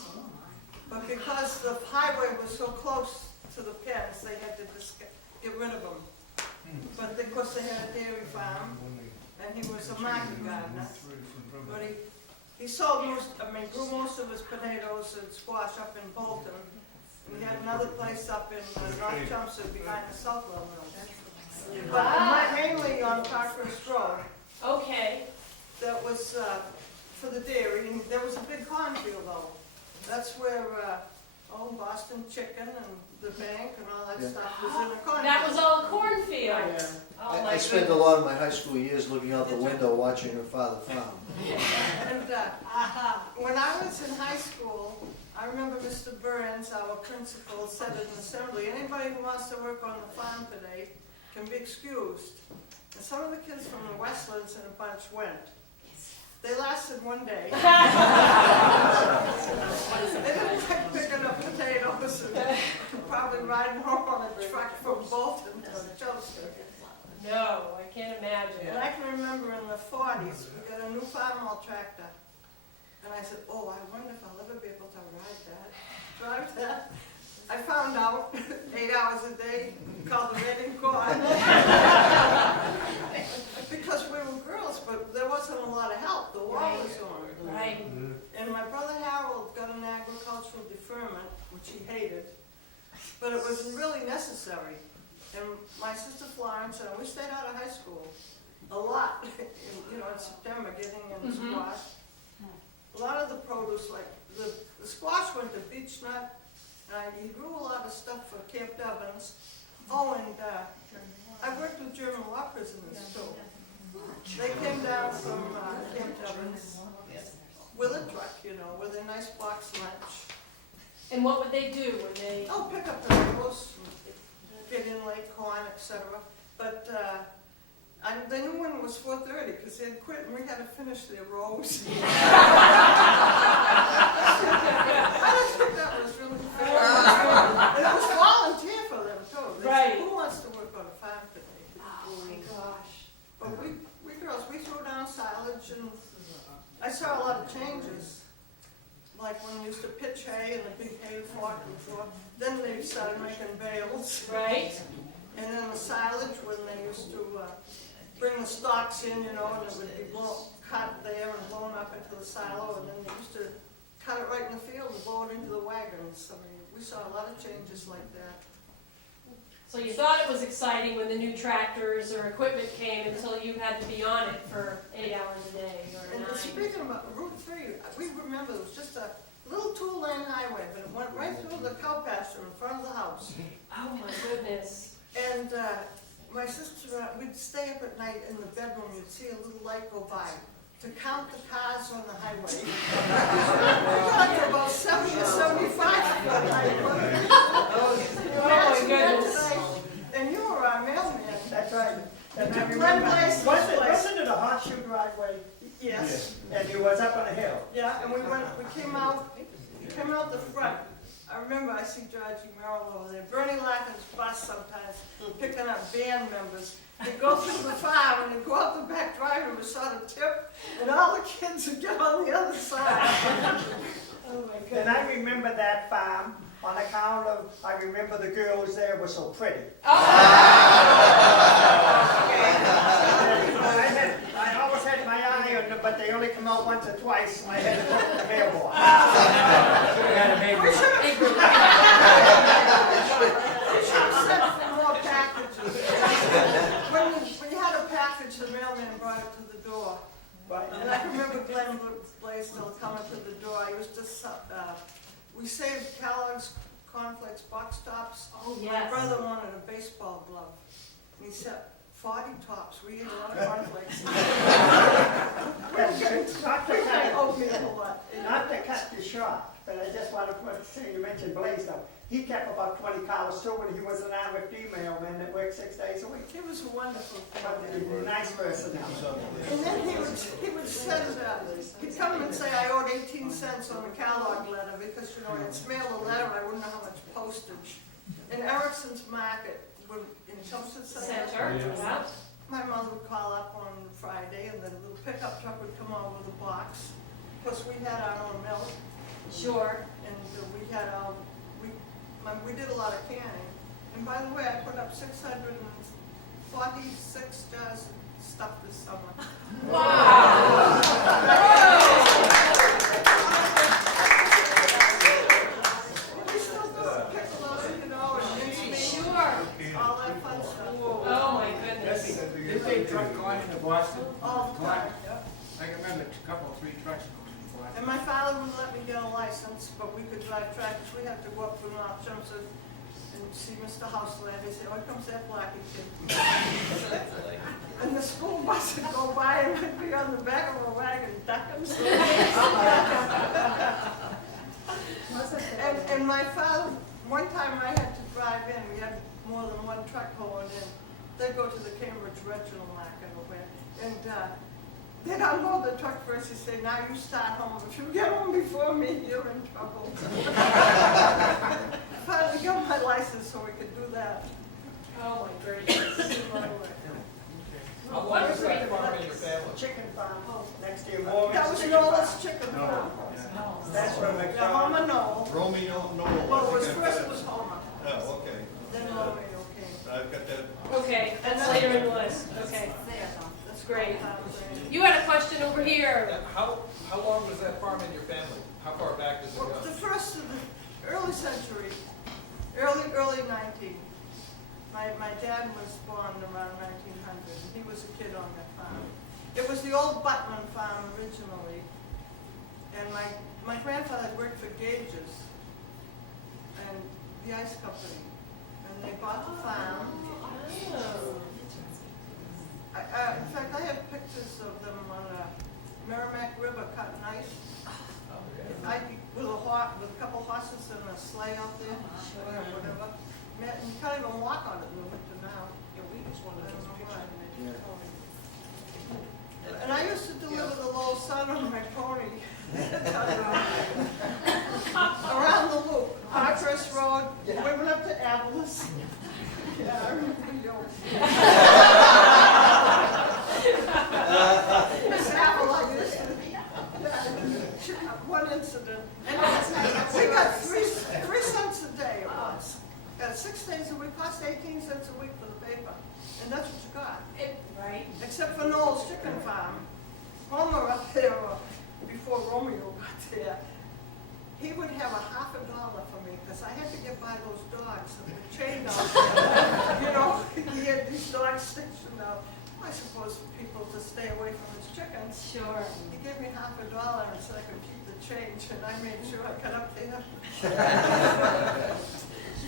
But because the highway was so close to the pens, they had to just get rid of them. But of course they had a dairy farm, and he was a market gardener. But he sold grew most of his potatoes and squash up in Bolton. And he had another place up in North Chelmsford behind the Southwell Mill. But mainly on Parkhurst Road. Okay. That was for the dairy. And there was a big cornfield though. That's where Boston Chicken and the bank and all that stuff was in the cornfield. That was all cornfield. Yeah. Oh, my I spent a lot of my high school years looking out the window watching her father farm. And when I was in high school, I remember Mr. Burns, our principal, said in assembly, anybody who wants to work on the farm today can be excused. And some of the kids from the Westlands in a bunch went. They lasted one day. They didn't like picking up potatoes and probably riding home on a truck from Bolton to Chelmsford. No, I can't imagine. And I can remember in the 40s, we got a new farm tractor. And I said, oh, I wonder if I'll ever be able to drive that. I found out 8 hours a day, called the Reading Corps. Because we were girls, but there wasn't a lot of help. The war was on. Right. And my brother Harold got an agricultural deferment, which he hated. But it was really necessary. And my sister Florence and I, we stayed out of high school a lot, in September, getting in squash. A lot of the produce, like the squash went to beech nut. He grew a lot of stuff for Camp Devens. Oh, and I worked with German law prisoners too. They came down from Camp Devens with a truck, with a nice box lunch. And what would they do? Would they? Oh, pick up the apples, get in late corn, etc. But they knew when it was 4:30 because they had quit and we had to finish their rows. I don't think that was really fair. It was volunteer for them too. They said, who wants to work on a farm today? Oh my gosh. But we girls, we threw down silage, and I saw a lot of changes. Like when we used to pitch hay in a big hay flock before, then they started making bales. Right. And then the silage, when they used to bring the stalks in, and it would be cut there and blown up into the silo, and then they used to cut it right in the field and blow it into the wagons. I mean, we saw a lot of changes like that. So you thought it was exciting when the new tractors or equipment came until you had to be on it for 8 hours a day or 9. And speaking about Route 3, we remember it was just a little 2-lane highway, but it went right through the cow pasture in front of the house. Oh my goodness. And my sister, we'd stay up at night in the bedroom, you'd see a little light go by to count the cars on the highway. We got to about 70 or 75 on the highway. Oh my goodness. And you were our mailman. That's right. And I Glenn remember, Rice's place. wasn't it a horseshoe driveway? Yes. And you was up on a hill? Yeah, and we came out the front. I remember I see Georgie Merrill over there. Bernie Larkin's bus sometimes picking up band members. They'd go through the farm and they'd go out the back driveway with sort of tip, and all the kids would get on the other side. Oh my goodness. And I remember that farm on account of, I remember the girls there were so pretty. I always had my eye on them, but they only come out once or twice, and I had to put the mailbox. We should have sent more packages. When you had a package, the mailman brought it We saved Kellogg's cornflakes box tops. Oh, My yes. brother wanted a baseball glove, and he said, 40 tops, we ate a lot of cornflakes. Not to cut you short, but I just want to say, you mentioned Blaisdell. He kept about 20 cows too, and he was an avid female man that worked 6 days a week. He was a wonderful But he was a nice person. And then he would send, he'd come and say, I owed 18 cents on a Kellogg letter, because, you know, I'd mail a letter, I wouldn't know how much postage. In Erickson's Market, in Chelmsford Center, yeah. my mother would call up on Friday, and the little pickup truck would come over with a box. Of course, we had our own milk, Sure. and we had our, we did a lot of canning. And by the way, I put up 646 jars of stuff this summer. Wow. We still do piccolo, you know, and mincemeat. Sure. All that fun stuff. Oh, my goodness. Did they truck going into Boston? All the time, yeah. I can remember a couple, 3 trucks going into Boston. And my father wouldn't let me get a license, but we could drive tractors. We had to go up to North Chelmsford and see Mr. Houseland. He said, oh, here comes that Blackie kid. And the school bus would go by and I'd be on the back of a wagon ducking. And my father, one time I had to drive in, we had more than one truck going in. They'd go to the Cambridge Regional Market over there. And they'd unload the truck first. He'd say, now you start home. If you get home before me, you're in trouble. Finally got my license so we could do that. Oh, my gracious. How long was that farm in your family? Chicken farm, next to your Mormons. That was Noel's chicken farm. That's where Yeah, McDonald. Homer Noel. Romeo, no. Well, it was first it was Homer, Oh, okay. then Romeo came. I've got that. Okay, that's later in the list. Okay, That's great. You had a question over here. How long was that farm in your family? How far back does it Well, go? the first of the early century, early 19. My dad was born around 1900, and he was a kid on that farm. It was the old Butman farm originally, and my grandfather worked for Gage's and the ice company, and they bought the farm. In fact, I have pictures of them on the Merrimack River cutting ice. With a couple horses and a sleigh out there, or whatever. Man, you can't even walk on it in the winter now. And I used to deliver the little son on my pony. Around the loop, Hartford Road, we went up to Avalis. Yeah, I remember Miss Avalon used to, one incident. And we got 3 cents a day it was. 6 days a week, cost 18 cents a week for the paper. And that's what you got. Right. Except for Noel's Chicken Farm. Homer up there, before Romeo got there, he would have $50 for me, because I had to get by those dogs that were chained out there. You know, he had these dogs stationed out, I suppose, for people to stay away from his chickens. Sure. He gave me $50 and said I could keep the change, and I made sure I got up there.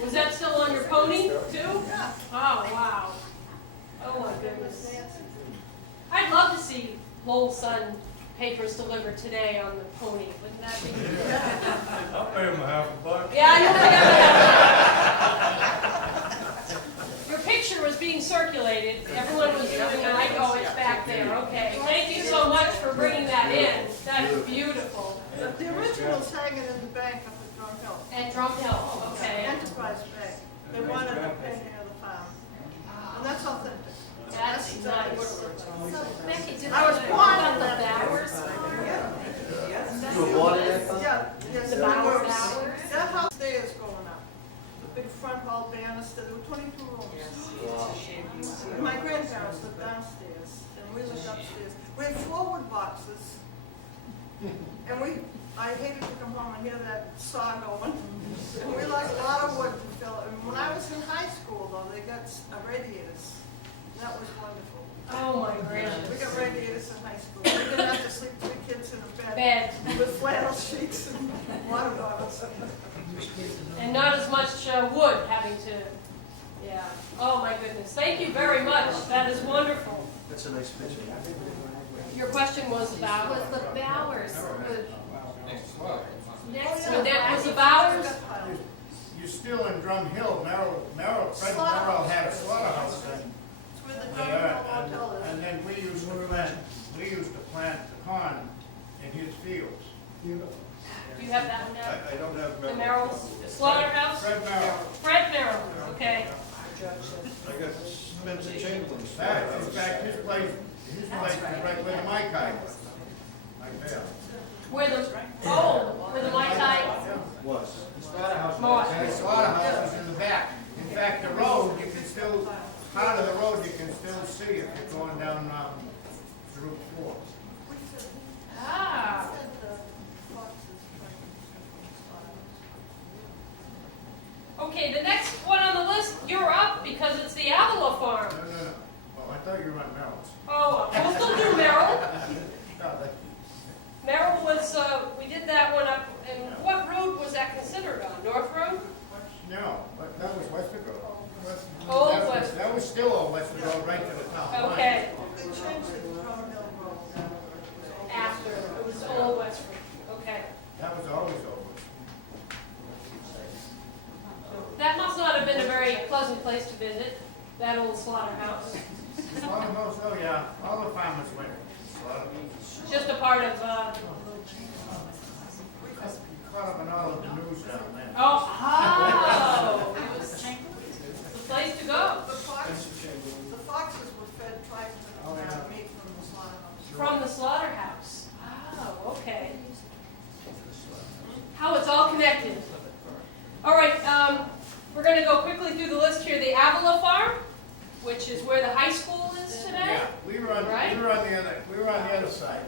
Was that still on your pony, too? Yeah. Oh, wow. Oh, my goodness. I'd love to see Lowell Sun papers delivered today on the pony. Wouldn't that be? I'll pay him $50. Yeah, I know. Your picture was being circulated. Everyone was doing it. I know it's back there. Okay. Thank you so much for bringing that in. That is beautiful. The original's hanging in the bank up at Drum Hill. At Drum Hill. Okay. Enterprise Bank. They wanted a painting of the farm. And that's authentic. That's exactly nice. what it looks like. So Becky, did I was you born about on the that Bowers day. farm? You were born in that farm? Yeah, yes. The we Bowers were- Bowers? That house there is going up. The big front hall banister, there were 22 rooms. And my grandparents lived downstairs, and we lived upstairs. We had 4 wood boxes. And I hated to come home and hear that saw going. And we liked a lot of wood to fill it. And when I was in high school, though, they got radiators. And that was wonderful. Oh, my gracious. We got radiators in high school. We didn't have to sleep 3 kids in a bed Bed. with flannel sheets and water And not as much wood having to, yeah. Oh my goodness, thank you very much, that is wonderful. That's a nice picture. Your question was about? Was the Bowers, next So that was the Bowers? You're still in Drum Hill, Fred Merrill had a slaughterhouse then. It's where the Drum Hill Motel is. And then we used to plant the corn in his fields. Do you have that one down? I don't have The Merrill. Merrill's slaughterhouse? Fred Merrill. Fred Merrill, okay. I got Spencer Chamberlain's. In fact, his place is right where the Mai Tai was. Right there. Where the Mai Tai Was. Moss. And the slaughterhouse is in the back. In fact, the road, you can still, part of the road you can still see if you're going down Route 4. Ah. Okay, the next one on the list, you're up because it's the Avila farm. No. Well, I thought you were on Merrill's. Oh, we'll still do Merrill. No, that- Merrill was, we did that one up, and what road was that considered on? North Road? No, but that was Westford Road. Old That was- Westford. That was still Old Westford Road, right to the town line. Okay, They changed it to Drum Hill Road. after, it was Old Westford, okay. That was always Old Westford. That must not have been a very pleasant place to visit, that old slaughterhouse. Slaughterhouse, oh yeah, all the farmers went. Slaughterhouse. Just a part of, Caught up in all of the news down there. oh, it was the place to go. The foxes were fed twice Oh, to yeah. meat from the slaughterhouse. From the slaughterhouse. Oh, okay. How it's all connected. All right, we're going to go quickly through the list here. The Avila farm, which is where the high school is today. Yeah, we were on the other side.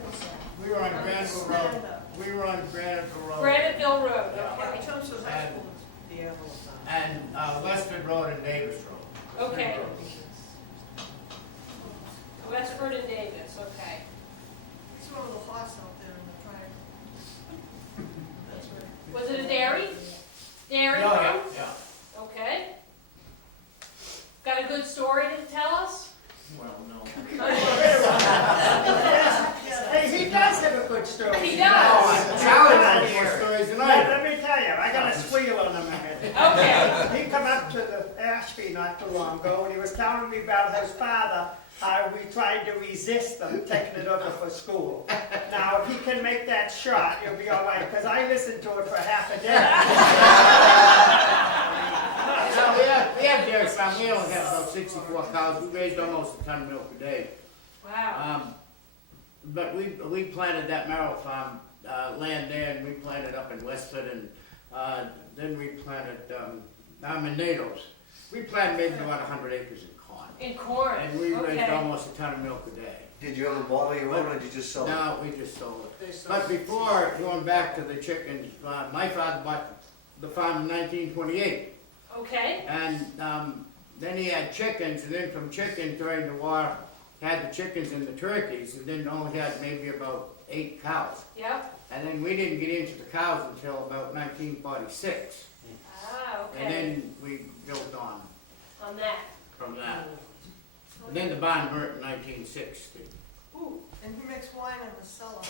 We were on Granville Road. We were on Granville Road. Graniteville Road, Yeah, okay. Chelmsford High School is the Avila side. And Westford Road and Davis Road. Okay. Westford and Davis, okay. It's one of the horse out there in the triangle. Was it a dairy? Dairy Oh, farm? yeah. Okay. Got a good story to tell us? Well, no. Hey, he does have a good story. He does. Charlie and I hear stories tonight. Let me tell you, I got a squeal in a minute. Okay. He come up to the Ashby not too long ago, and he was telling me about his father, how we tried to resist them taking it over for school. Now, if he can make that shot, he'll be all right, because I listened to it for half a day. No, we have dairy farm. We only have about 64 cows. We raised almost a ton of milk a day. Wow. But we planted that Merrill farm land there, and we planted up in Westford, and then we planted in Nados. We planted maybe about 100 acres in corn. In corn, And we raised okay. almost a ton of milk a day. Did you ever bottle your own or did you just sell it? No, we just sold it. But before, going back to the chickens, my father bought the farm in 1928. Okay. And then he had chickens, and then from chickens during the war, had the chickens and the turkeys, and then only had maybe about 8 cows. Yep. And then we didn't get into the cows until about 1946. Ah, okay. And then we built on that. from that. And then the barn burnt in 1960. Ooh, and he makes wine in the cellar.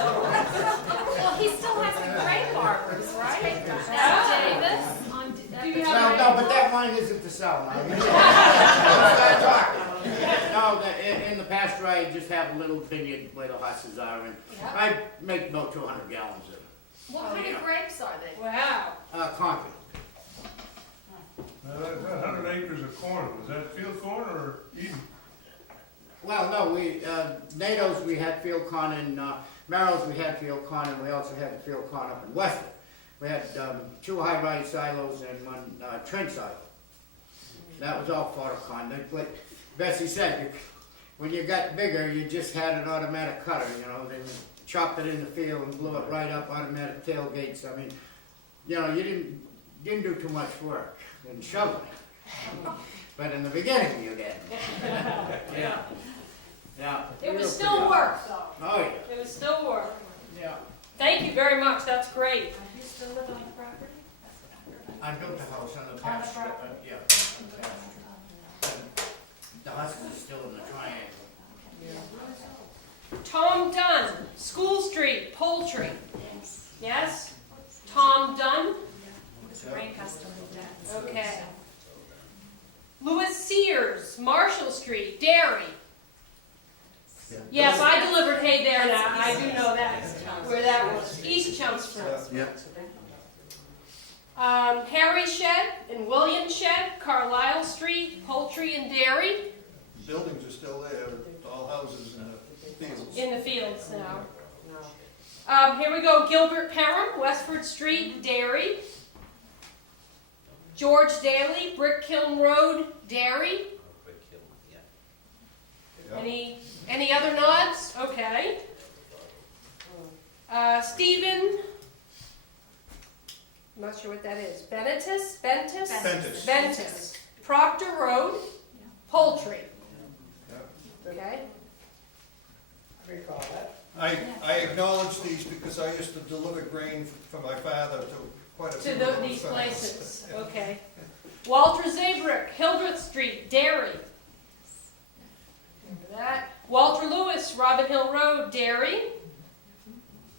Well, he still has the grape arbors, right? That's Davis on. Do you have Well, a- no, but that wine isn't to sell now. Start talking. No, in the pasture, I just have a little vineyard where the horses are, and Yeah. I make about 200 gallons of What kind of grapes are they? Wow. Concord. That 100 acres of corn, was that field corn or Eden? Well, no, Nados we had field corn, and Merrill's we had field corn, and we also had field corn up in Westford. We had 2 high-rise silos and 1 trench silo. That was all fodder corn. Like Bessie said, when you got bigger, you just had an automatic cutter, you know. They chopped it in the field and blew it right up, automatic tailgates. I mean, you know, you didn't do too much work in shoveling. But in the beginning, you did. Yeah. Yeah. It was real still pretty. work, though. Oh, yeah. It was still work. Yeah. Thank you very much, that's great. You still live on the property? I built a house on the pasture, property. yeah, on the pasture. The house is still in the triangle. Tom Dunn, School Street, Poultry. Yes. Yes? Tom Dunn? It's a great custom of that. Okay. Louis Sears, Marshall Street, Derry. Yes, I delivered hay there now. I do know that, where that was. East Chelmsford. Yep. Harry Shed and William Shed, Carlisle Street, Poultry and Dairy. Buildings are still there, all houses in the fields. In the fields now. Here we go, Gilbert Perham, Westford Street, Dairy. George Daly, Brick Kiln Road, Dairy. Any other nods? Okay. Stephen, I'm not sure what that is. Bentis. Proctor Road, Poultry. Okay. I recall that. I acknowledge these because I used to deliver grain for my father to quite a few of those These families. places, okay. Walter Zabrick, Hildreth Street, Derry. Remember that. Walter Lewis, Robin Hill Road, Derry,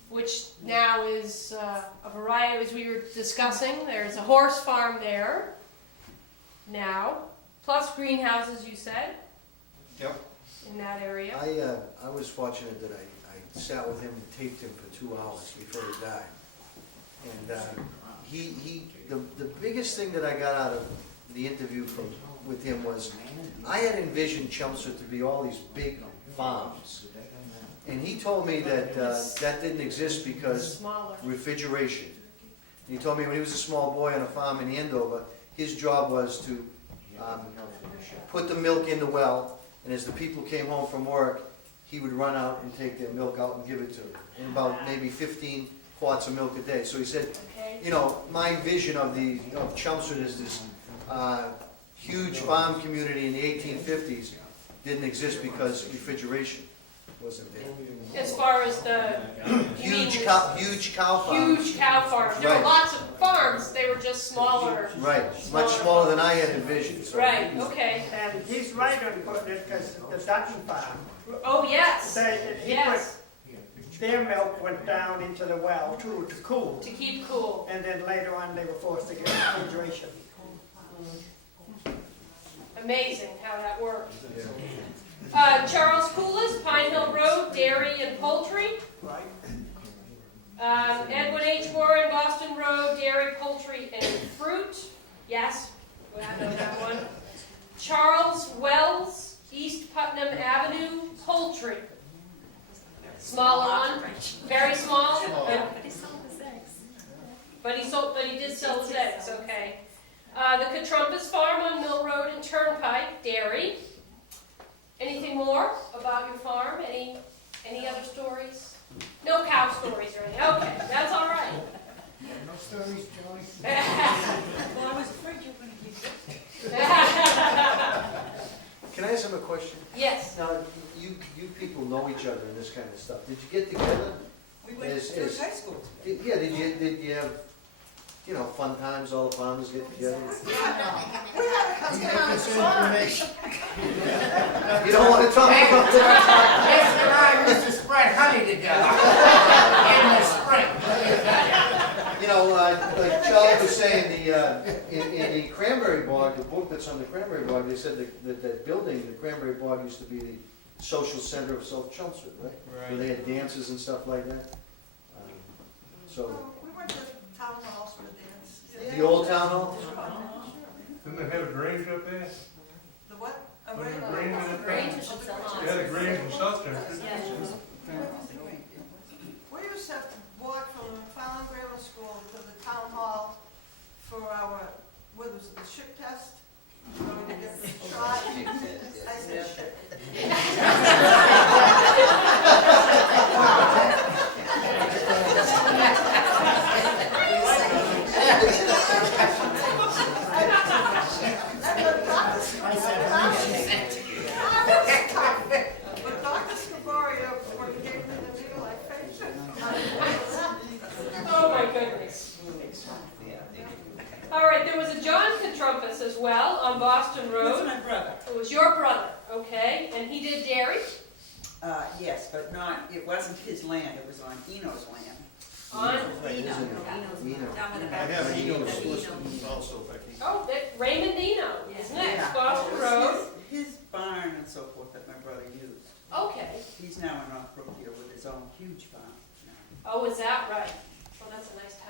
which now is a variety, as we were discussing. There's a horse farm there now, plus greenhouses, you said, Yep. in that area. I was fortunate that I sat with him and taped him for 2 hours before he died. And the biggest thing that I got out of the interview with him was, I had envisioned Chelmsford to be all these big farms. And he told me that that didn't exist because Smaller. refrigeration. And he told me when he was a small boy on a farm in Andover, his job was to put the milk in the well, and as the people came home from work, he would run out and take their milk out and give it to them. And about maybe 15 quarts of milk a day. So he said, Okay. you know, my vision of Chelmsford is this huge farm community in the 1850s didn't exist because refrigeration wasn't there. As far as the Huge cow farms. huge cow farms. There were Right. lots of farms. They were just smaller. Right, much smaller than I had envisioned. So Right. Okay. And he's right on putting it, because the Dutton farm, Oh yes. Yes. Their milk went down into the well too, to cool. To keep cool. And then later on, they were forced to get refrigeration. Amazing how that worked. Charles Coolis, Pine Hill Road, Dairy and Poultry. Edwin H. Warren, Boston Road, Dairy, Poultry and Fruit. Yes, I know that one. Charles Wells, East Putnam Avenue, Poultry. Smaller one, very small, But he sold his eggs. but he did sell his eggs, okay. The Catrumpus Farm on Mill Road and Turnpike, Dairy. Anything more about your farm? Any other stories? No cow stories or anything? Okay, that's all right. No stories, Joyce? Well, I was afraid you were going to keep it. Can I ask him a question? Yes. Now, you people know each other and this kind of stuff. Did you get together? We went to high school. Did you have, you know, fun times, all the farmers get together? You have this information. You don't want to talk about that? Yes, there are, used to spread honey together in the spring. You know, like Charlie was saying, in the cranberry bog, the book that's on the cranberry bog, they said that building, the cranberry bog used to be the social center of South Chelmsford, right? Where they had dances and stuff like that. So, We went to town halls for the dance. the old town hall? Didn't they have a Grange up there? The what? A Wasn't radio- it Grange in that Grange town? is in South They had a Grange in South Chelmsford. We used to have to walk from Fallon Grammar School to the town hall for our, what was it, the ship test? So we could get the shot. I said shit. I said, But Boston That's Road. my brother. It was your brother, okay, and he did dairy? Yes, but not, it wasn't his land, it was on Eno's land. On, Right, isn't it? Eno. Down with the I back. have Eagles listed also, Becky. oh, that Raymond Eno is next, Yeah. Boston It was Road. His barn and so forth that my brother used. Okay, He's now in North Brookfield with his own huge farm. oh, is that right? Well, that's a nice town.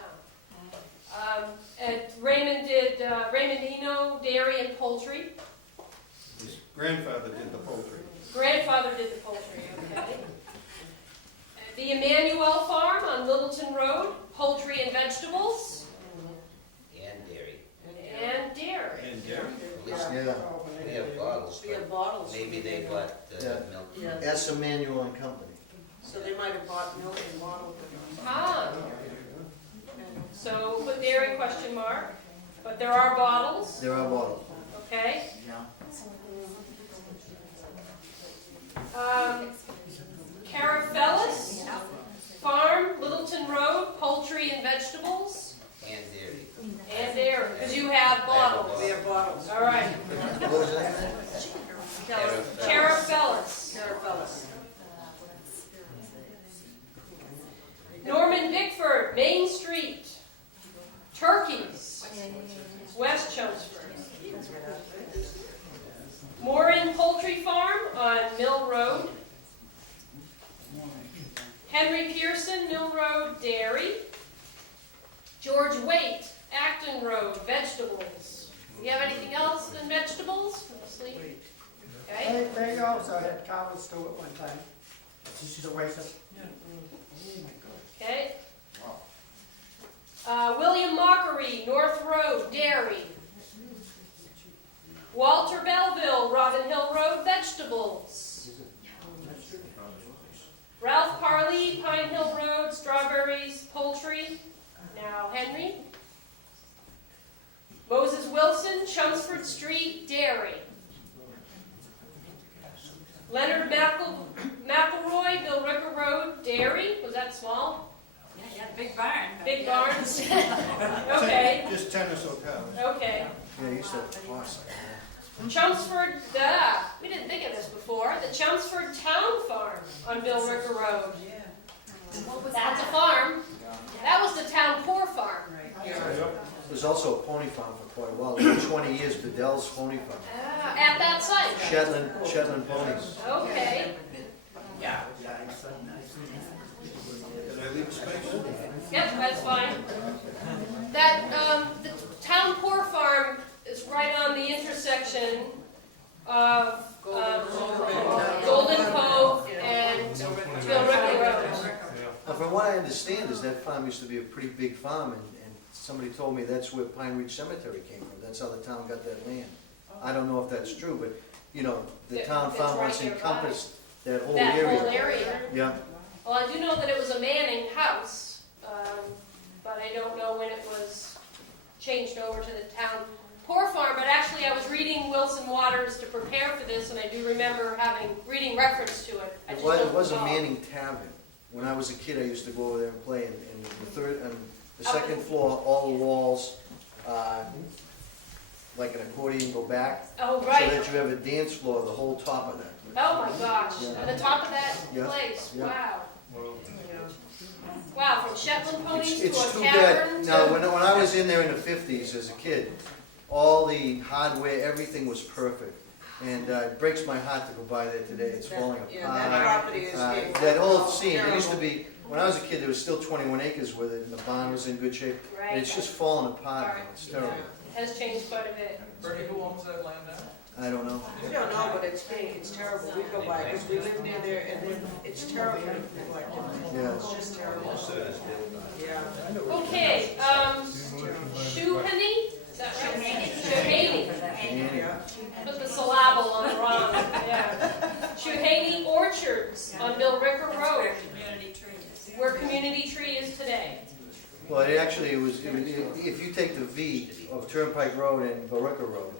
And Raymond did, Raymond Eno, dairy and poultry. His grandfather did the poultry. Grandfather did the poultry, okay. The Emmanuel Farm on Littleton Road, poultry and vegetables, And dairy. and dairy. And dairy? At least Yeah, we have bottles, We have but bottles. maybe they bought the Yeah. milk. Yeah. that's Emmanuel and Company. So they might have bought milk and bottled it. Ah, so put dairy question mark, but there are bottles, There are bottles. okay? Yeah. Carafellis Farm, Littleton Road, poultry and vegetables, And dairy. and dairy, because you have bottles. We have bottles. All right. What was that? Carafellis. Carafellis. Norman Bickford, Main Street. Turkeys, West Chelmsford. Morin Poultry Farm on Mill Road. Henry Pearson, Mill Road, dairy. George Waite, Acton Road, vegetables. Do you have anything else than vegetables? Mostly. Okay. They also had cows too at one time. The Waiters. Okay. William Mockery, North Road, dairy. Walter Belleville, Robin Hill Road, vegetables. Ralph Parley, Pine Hill Road, strawberries, poultry. Now Henry. Moses Wilson, Chelmsford Street, dairy. Leonard McElroy, Bill Ricker Road, dairy. Was that small? Yeah, you had a big barn. but Big yeah. barns? Okay, Just tennis or cows. okay. Yeah, you said awesome. Chelmsford, we didn't think of this before, the Chelmsford Town Farm on Bill Ricker Road. Yeah. That's a farm. That was the town poor farm. There's also a pony farm for quite a while. For 20 years, Bedell's Pony Farm. At that site. Shetland ponies. Okay. Yeah. Did I leave space? Yep, that's fine. That, the town poor farm is right on the intersection of Golden Cove and Bill Ricker Road. Now, from what I understand is that farm used to be a pretty big farm, and somebody told me that's where Pine Ridge Cemetery came from. That's how the town got that land. I don't know if that's true, but, you know, the town That's farm right once nearby. encompassed that whole That whole area. area. Yeah, Well, I do know that it was a Manning house, but I don't know when it was changed over to the town poor farm. But actually, I was reading Wilson Waters to prepare for this, and I do remember reading reference to it. I just it don't was a recall. Manning Tavern. When I was a kid, I used to go over there and play, and the second floor, all the walls, like an accordion go back. Oh, So right. that you have a dance floor, the whole top of that. Oh, my gosh. Yeah. At the top of that Yeah. place. Yeah. Wow. Well, Wow, from Shetland ponies to It's a too tavern bad. to... Now, when I was in there in the 50s as a kid, all the hardware, everything was perfect. And it breaks my heart to go by there today. It's falling apart. Yeah, that property is being... That whole scene, it used to terrible. be, when I was a kid, there was still 21 acres with it, and the barn was in good shape. Right. And it's just falling apart now. It's terrible. Has changed quite a bit. Bernie, who owns that land now? I don't know. We don't know, but it's terrible. We go by, because we live near there, and then it's terrible. Neglected. Yeah. It's just terrible. Yeah. Okay, Shuhani? Is that right? Shuhani. Yeah. Put the syllable on the wrong, yeah. Shuhani Orchards on Bill Ricker That's Road, where Community Tree is. where Community Tree is today. Well, it actually was, if you take the V of Turnpike Road and Barica Road,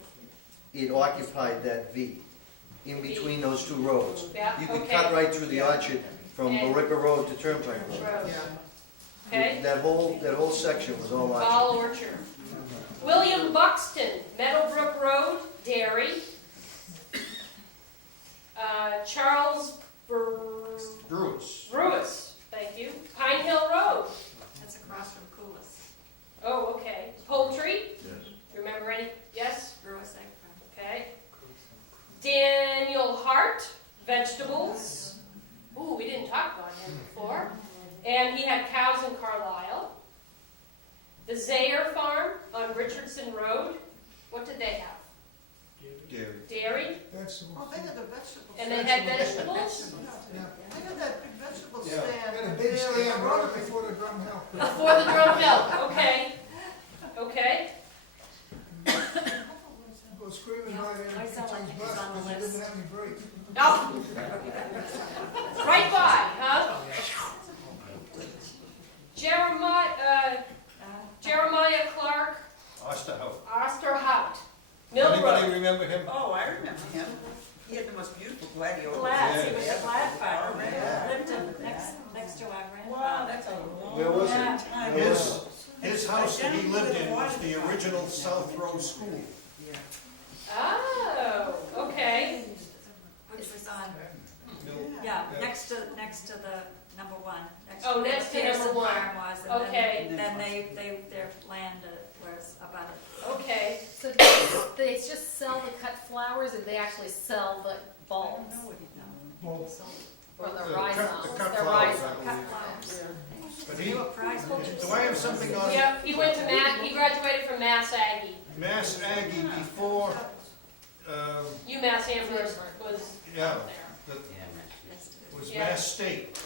it occupied that V, in between those two roads. Yeah, You could okay. cut right through the orchard from And- Barica Road to Turnpike Road. Road. Okay? That whole section was all orchard. All orchard. William Buxton, Meadowbrook Road, Derry. Charles Brewis. thank you. Pine Hill Road. That's across from Coolis. Oh, okay. Poultry, Yes. remember any? Yes? Brewis Eggplant. Okay. Daniel Hart, vegetables. Ooh, we didn't talk about him before. And he had cows in Carlisle. The Zayer Farm on Richardson Road. What did they have? Dairy. Dairy. Oh, they had the vegetables. And they had vegetables? They had that big vegetable Yeah. stand. Had a big stand right right before the drum hill. Before the Drum Hill, okay. Okay. Go screaming by there I and saw change it bus was on the because they list. didn't have any brakes. Oh. Right by, huh? Jeremiah Clark, Osterhout. Mill Anybody Road. remember him? Oh, I remember him. He had the most beautiful gladiolus. Glads, he was a glad farmer, Oh, yeah. lived in, next to our grandfather. Wow, that's a long Where was it? time. Where was His house that he lived in was the original South Road School. Oh, okay. Which was on, Mill- yeah, Yeah. next to the number one. Oh, where next the to number Pearson one. farm was, and Okay. then their land was about it. Okay. So they just sell the cut flowers, and they actually sell the bulbs? Or the The rhizomes? cut The flowers, I rhizomes. believe. But he, They were prize pictures. do I have something on Yep, he went to he graduated from Mass Aggie. Mass Aggie before, UMass Amherst was yeah, out there. that was Yeah. Mass State,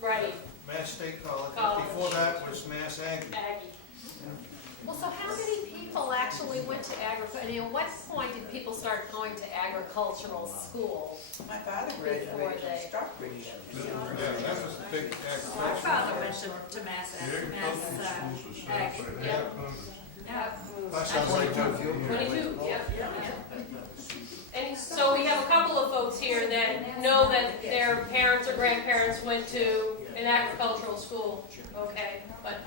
Right, Mass State College. College. Before that was Mass Aggie. Aggie. Well, so how many people actually went to agriculture? I mean, at what point did people start going to agricultural school? My father Before graduated they- from Stockbridge. Yeah, that was a big My agriculture. father went to Mass Ag. Yeah. Yeah. Sounds like 22, yeah. And so we have a couple of folks here that know that their parents or grandparents went to an agricultural school, okay? But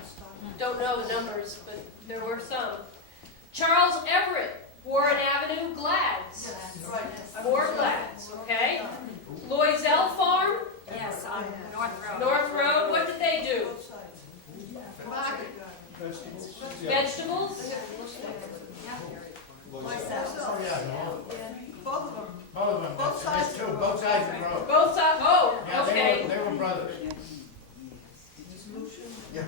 don't know the numbers, but there were some. Charles Everett, Warren Avenue, Glads. More Glads, okay? Loisel Farm, Yes, on North Road. North Road, what did they do? Both sides. Market garden. Vegetables? Yeah. Vegetables? Oh, yeah, Both of them. both of them, Both sides. there's two, both sides of the road. Both sides, oh, Yeah, okay. they were brothers. Yeah.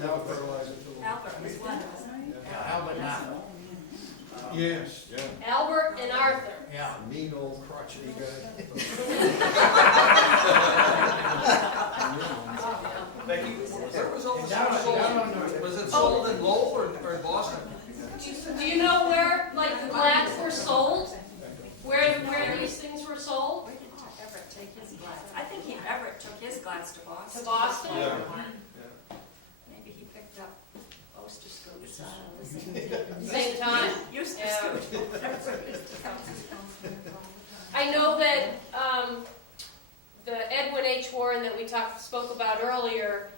Now fertilizer too. Albert was one, wasn't he? Yeah, Albert now. Yes, yeah. Albert and Arthur. Yeah. Mean old crotchety guy. Becky, where was all this Down on- sold? down on- Was it sold in Lowell or in Boston? Do you know where, like, the Glads were sold? Where these things were sold? Where did Everett take his glads? I think Everett took his glads to Boston. To Boston? Yeah. Maybe he picked up Oster Scoots at the Same time. Used to Yeah. scoot. I know that, the Edwin H. Warren that we spoke about earlier,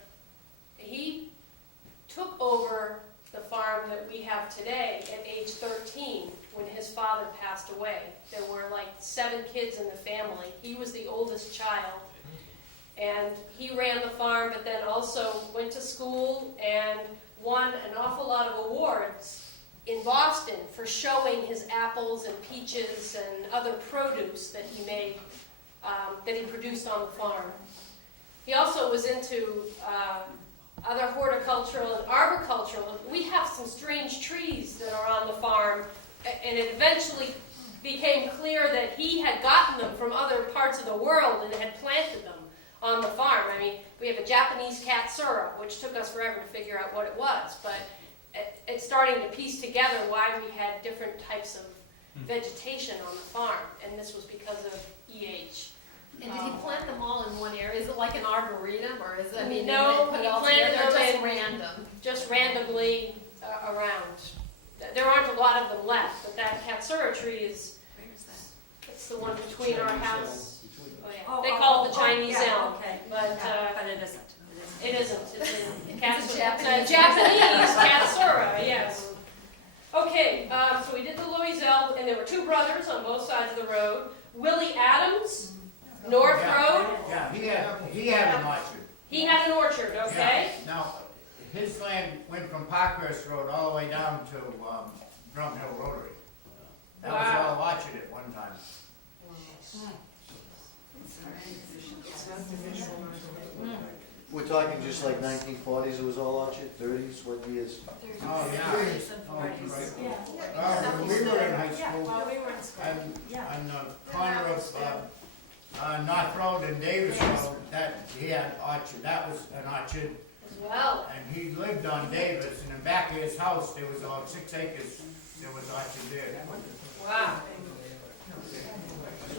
he took over the farm that we have today at age 13 when his father passed away. There were like 7 kids in the family. He was the oldest child. And he ran the farm, but then also went to school and won an awful lot of awards in Boston for showing his apples and peaches and other produce that he made, that he produced on the farm. He also was into other horticultural and arboricultural. We have some strange trees that are on the farm, and it eventually became clear that he had gotten them from other parts of the world and had planted them on the farm. I mean, we have a Japanese katsura, which took us forever to figure out what it was, but it's starting to piece together why we had different types of vegetation on the farm, and this was because of EH. And did he plant them all in one area? Is it like an arboretum, or is it, I mean, No, they put he it all planted together, or them just in- random? Just randomly around. There aren't a lot of them left, but that katsura tree is, Where is that? it's the one between our house. Oh, yeah. Oh, They oh, call it the oh, Chinese yeah, elm, okay. but Yeah, but it isn't. it isn't. It's Japanese Katsura, yes. Okay, so we did the Louisville, and there were two brothers on both sides of the road. Willie Adams, North Road. Yeah, he had an orchard. He had an orchard, okay? Yeah. Now, his land went from Parkhurst Road all the way down to Drum Hill Rotary. That was Wow. all orchard at one time. We're talking just like 1940s, it was all orchard, 30s, what years? Oh, yeah. Oh, right. When we were in high school, on the corner of North Road and Davis Road, that, he had orchard, that was an orchard. Well, And he lived on Davis, and in back of his house, there was 6 acres, there was orchard there. wow.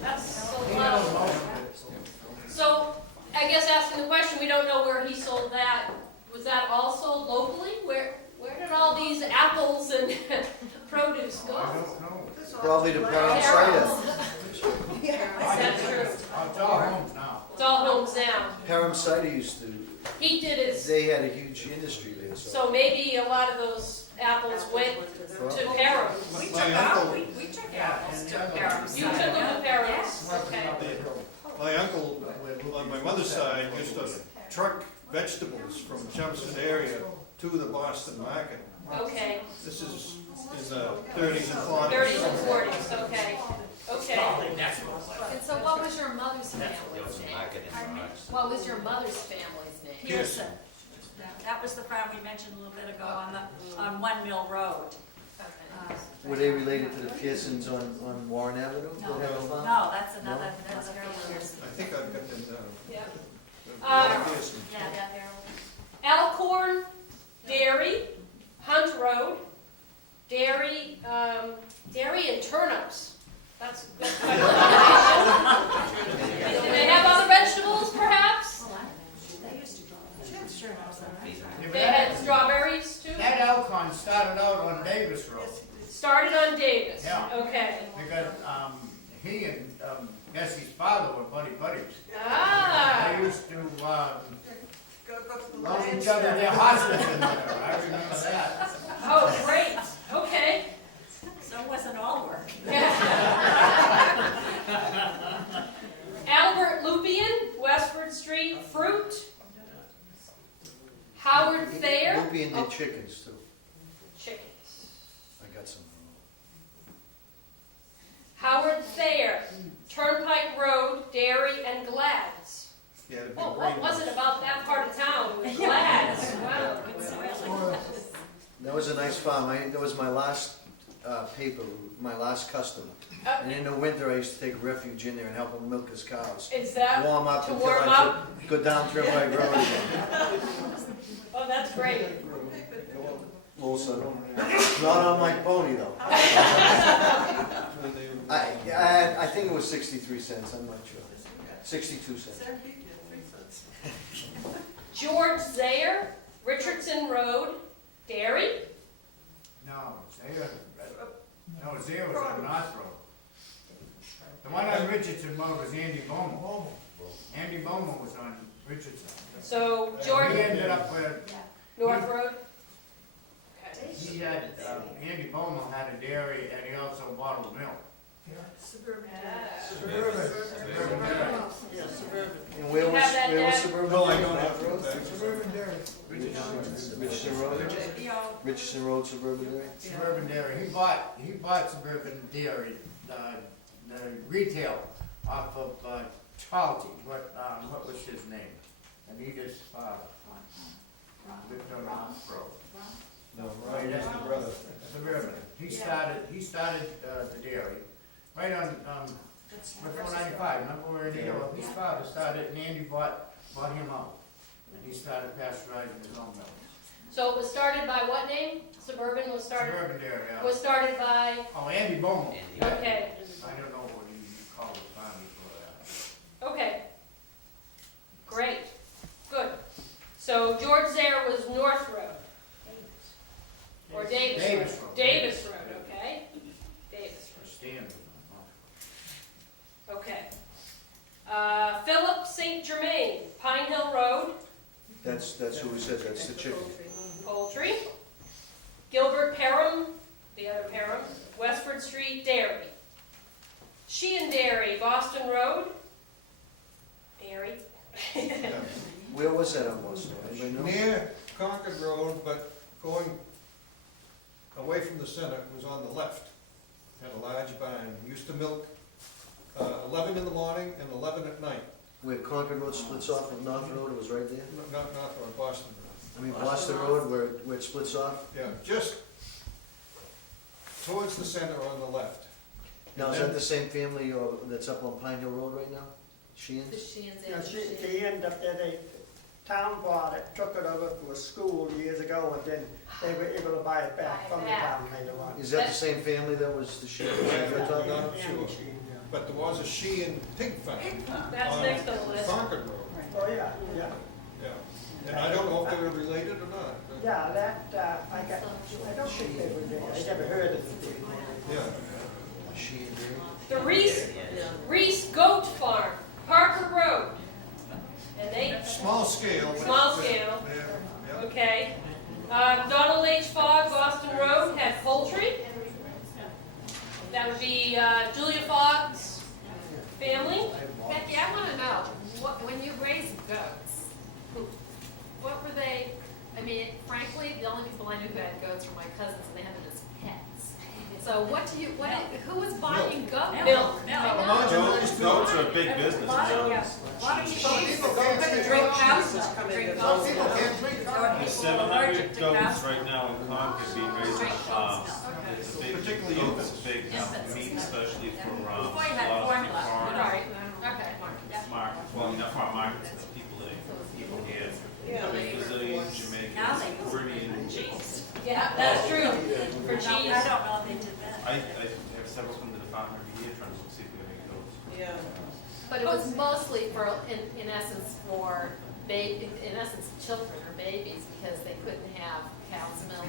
That's so He knows lovely. most of it. So, I guess asking the question, we don't know where he sold that. Was that all sold locally? Where did all these apples and produce go? I don't know. Probably the parent cider. That's true. It's all homes now. It's all homes now. Parent cider used to, He did his, they had a huge industry there, so. so maybe a lot of those apples went to Param. We took My out, uncle- we took apples to Parham's. You took them to Param's, okay. My uncle, on my mother's side, used to truck vegetables from Chelmsford area to the Boston market. Okay, This is in the 30s and 40s. 30s and 40s, okay, okay. And so what was your mother's There family's was a name? market in Marks. What was your mother's family's name? Pearson. That was the farm we mentioned a little bit ago on One Mill Road. Were they related to the Pearsons on Warren Avenue? No, That have a farm? no, that's another Pearson. I think I've got them down. Yeah. Pearson. Yeah. Alcorn, Dairy, Hunt Road, Dairy, dairy and turnips. That's quite a combination. Do they have other vegetables, perhaps? They used to grow. They had strawberries too? That Alcon started out on Davis Road. Started on Davis, Yeah. okay. Because he and Bessie's father were buddies. Ah, They used to Go to the loan Lions each other Den. their horses and whatever. I remember that. oh, great, okay. So it wasn't all work. Albert Lupian, Westford Street, fruit. Howard Thayer. Lupian did chickens too. Chickens. I got some. Howard Thayer, Turnpike Road, Dairy and Glad's. He had a big Oh, what was it about that part of town? It was Glad's, wow. That was a nice farm. That was my last paper, my last customer. And in the winter, I used to take refuge in there and help him milk his cows. Is that Warm up to until warm I up? could go down Turnpike Road again. Oh, that's great. Also, not on my pony though. I think it was 63 cents, I'm not sure. 62 cents. George Zayer, Richardson Road, Dairy. No, Zare was on North Road. The one on Richardson Road was Andy Bowman. Andy Bowman was on Richardson. So George, He ended up where North Road. Okay. he had, Andy Bowman had a dairy and he also bottled milk. Suburban. And where You have that, was Dad? Suburban? No, I don't have Road? it. Suburban Dairy. Richardson Road? You know, Richardson Road, Suburban Dairy? Suburban Dairy, he bought Suburban Dairy, the retail off of, Charlton, what was his name? Anita's father. Lived on Off Road. No, right, that's the brother. Suburban, he started, the dairy, right on, before 95, remember where Anita, well, his father started, and Andy bought him out. And he started pasteurizing his own milk. So it was started by what name? Suburban was started. Suburban Dairy, yeah. Was started by. Oh, Andy Bowman. Okay. I don't know what he called his farm before that. Okay. Great. Good. So George Zayer was North Road. Or Davis Road. Davis Road. Davis Road, okay. Davis Road. Stanley. Okay. Philip St. Germain, Pine Hill Road. That's who we said, that's the chicken. poultry. Gilbert Perham, the other Perham, Westford Street, dairy. Sheehan Dairy, Boston Road, dairy. Where was that on Boston? Anybody know? Near Concord Road, but going away from the center, was on the left. Had a large barn, used to milk 11 in the morning and 11 at night. Where Concord Road splits off from North Road, it was right there? Not on Boston Road. I mean, Boston Road, where it splits off? Yeah, just towards the center on the left. Now, is that the same family that's up on Pine Hill Road right now? The Sheehan's? Sheehan's Yeah, and the they ended up there, the town bought it, took it over to a school years ago, and then they were able to buy it back Buy it from the back. town later on. Is that the same family that was the Sheehan's you're talking about? Sure. But there was a Sheehan pig farm. That's on next on the list. Concord Road, Oh, yeah, yeah. yeah. And I don't know if they were related or not. but- Yeah, that, I don't think they were there, I never heard of it. Yeah. Sheehan Dairy? The Reese Goat Farm, Parker Road. And they, Small scale. but- Small scale. Yeah, yeah. okay. Donald H. Fogg, Boston Road, had poultry. That would be Julia Fogg's family. Becky, I want to know, when you raise goats, what were they, I mean, frankly, the only people I knew who had goats were my cousins, and they had them as pets. So who was buying goats? Milk. Goats are a big business. A lot of people couldn't drink cows, drink Some milk. people can't drink cow. There's 700 goats right now in Concord being raised on farms. It's a big, Particularly it's a big meat, especially for Before you a had lot of formula. farm Right, okay. markets, well, not farm markets, but people here. Brazilian, Jamaican, Now they use Caribbean. cheese. Yeah, that's true. For I cheese. don't know if they did that. I have several come to the farm every year trying to see if we can make goats. Yeah. But it was mostly for, in essence, for children or babies, because they couldn't have cow's milk.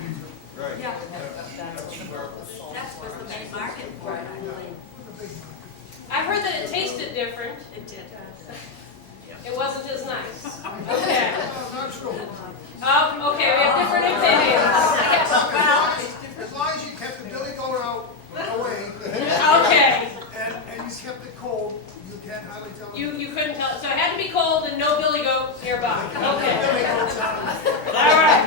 Right. Yeah. That's what the milk was sold That was the main market for it, I believe. I've heard that it tasted different. It did. It wasn't as nice. Okay. Not true. Okay, we have different opinions. As long as you kept the billy goat out away. Okay. And you kept it cold, you can't hardly tell. You couldn't tell, so it had to be cold and no billy goat nearby. Okay. Billy goats out of it. All right.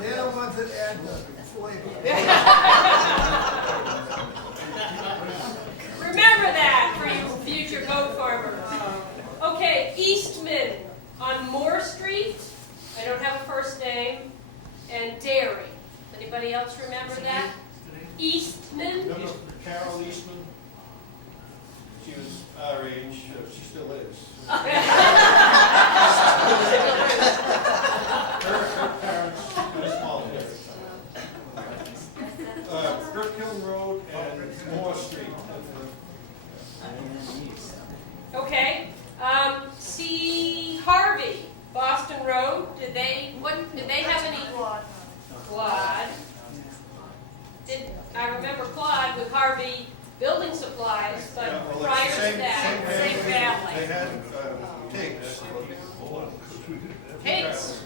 They're the ones that add the flavor. Remember that for you future goat farmers. Okay, Eastman on Moore Street. I don't have a first name. And Dairy. Anybody else remember that? Eastman? Remember Carol Eastman? She was our age, she still is. Her parents had a small business. Brook Hill Road and Moore Street. Okay. C. Harvey, Boston Road. Did they have any? Claude. I remember Claude with Harvey Building Supplies, but Yeah, well, it's prior the to same that, same family. They had pigs. Pigs.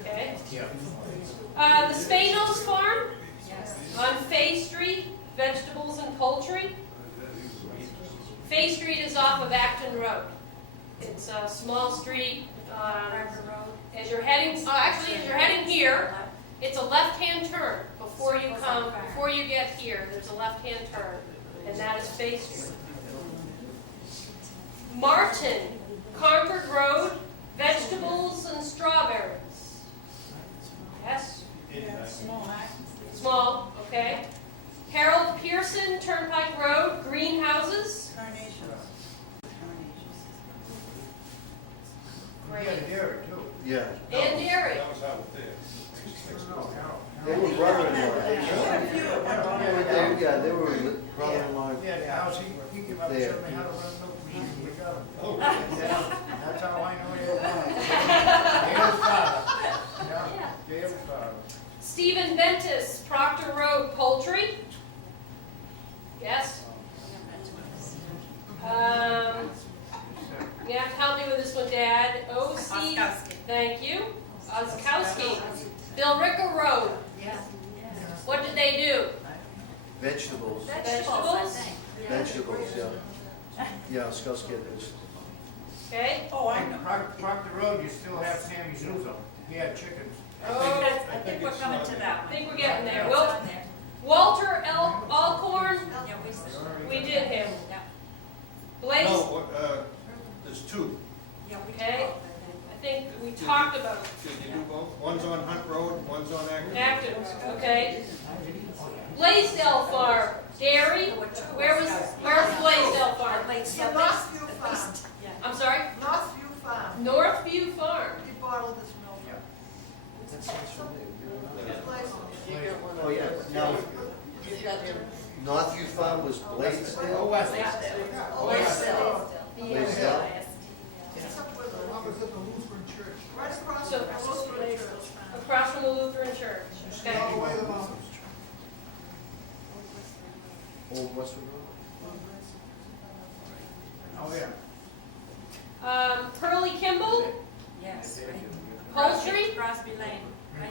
Okay. Okay. The Spanos Farm on Fay Street, vegetables and poultry. Fay Street is off of Acton Road. It's a small street. As you're heading, as you're heading here, it's a left-hand turn before you get here. There's a left-hand turn, and that is Fay Street. Martin, Concord Road, vegetables and strawberries. Yes? Small, okay. Harold Pearson, Turnpike Road, greenhouses. Carnations. We had a dairy too. Yeah. And dairy. That was out there. They were brother-in-law. Yeah, they were brother-in-law. Yeah, the house, he gave up, There. showed me how to run milk machine, we got him. Oh. That's how I know he was mine. Dale's father. Yeah, Dale's father. Stephen Ventus, Proctor Road, poultry. Yes? Yeah, have to help me with this one, Dad. O-C, Oskowski. thank you. Oskowski. Billrica Road. Yeah. What did they do? Vegetables, Vegetables, I think. vegetables, yeah. Yeah, Skulls get vegetables. Okay? Oh, I know. Proctor Road, you still have Sammy Zuzo. He had chickens. I think we're coming to that I one. think we're getting there. It's Well, on there. Walter Alcorn, Yeah, we did him. Yeah. Blaze, No, there's two. Yeah, we Okay. did both, I think we talked about Did you do both? One's on Hunt Road, one's on Acton. Acton, okay? Blaisdell Farm, dairy, where's Blaisdell Farm? It's the Northview Farm. I'm sorry? Northview Farm. Northview Farm. He bottled his milk. That sounds familiar. His license. Oh, yeah, now, Northview Farm was Blaisdell? Blaisdell. Blaisdell. It's up with the right across So- from the Lutheran Church. Across from the Lutheran Church. Okay. Old Westwood Road? Oh, yeah. Pearly Kimball, Yes. Poultry, Crosby Lane,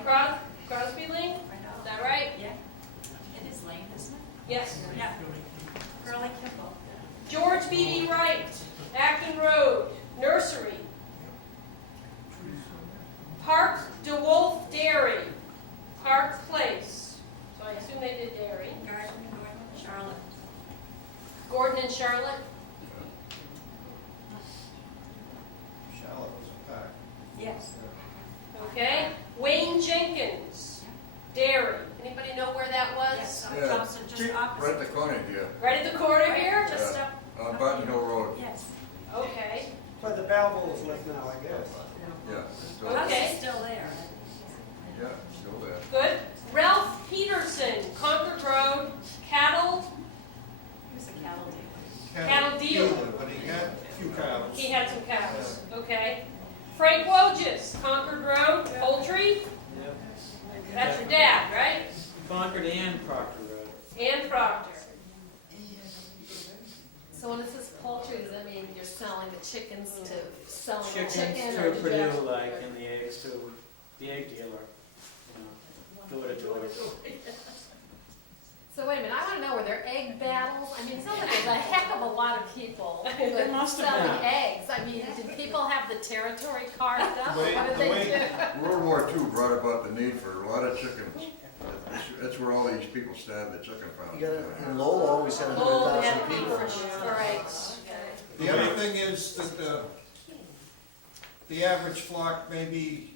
right? Crosby Lane, Right is off. that right? Yeah. It is Lane, isn't it? Yes. Yeah. Curly Kimball. George B.D. Wright, Acton Road, Nursery. Park DeWolf Dairy, Park Place. So I assume they did dairy. Gordon, Charlotte. Gordon and Charlotte. Charlotte was a pack. Yes. Okay. Wayne Jenkins, Dairy. Anybody know where that was? Yes, on Yeah. Thompson, just Right opposite. at the corner here, Right at the corner Right, here? Just Yeah. up. on Button Hill Road. Yes. Okay. Where the Balboas live now, I guess. Yeah, still, The house Okay. is still there. yeah, still there. Good. Ralph Peterson, Concord Road, Cattle. He was a cattle dealer. Cattle dealer. But he had a few cows. He had some cows. Okay. Frank Wojcik, Concord Road, Poultry. That's your dad, right? Concord and Proctor Road. And Proctor. So when it says poultry, does that mean you're selling the chickens to selling the Chickens chicken? to or did you Purdue, actually- like, and the eggs to the egg dealer, door to door. So wait a minute, I wanna know, were there egg battles? I mean, it sounds like there's a heck of a lot of people There must have selling been. eggs. I mean, did people have the territory carved up? The way- What did the they way- do? World War II brought about the need for a lot of chickens. That's where all these people started the chicken farm. You gotta, and Lowell always had Oh, 100,000 yeah, people. for sure. All right. The other thing is that the average flock may be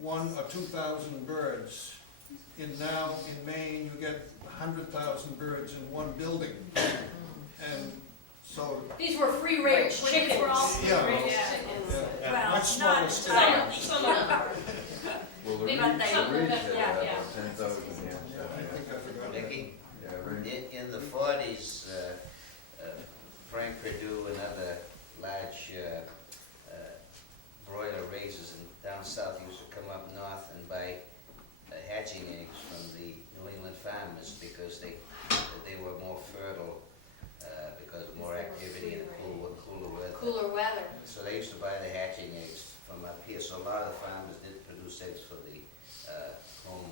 1,000 or 2,000 birds. Now, in Maine, you get 100,000 birds in one building. And so, These were free range These chickens. were all free Yeah. range Yeah. chickens. at Well, much smaller not scale. entirely. Some of them. Well, the They- Reeds, some of them, had yeah, about yeah. 10,000, I yeah. think I forgot that. Becky, Yeah, Reed. in the 40s, Frank Perdue and other large broiler raisers down south used to come up north and buy hatching eggs from the New England farmers because they were more fertile, because of more activity and cooler weather. Cooler weather. So they used to buy the hatching eggs from up here. So a lot of the farmers did produce eggs for the home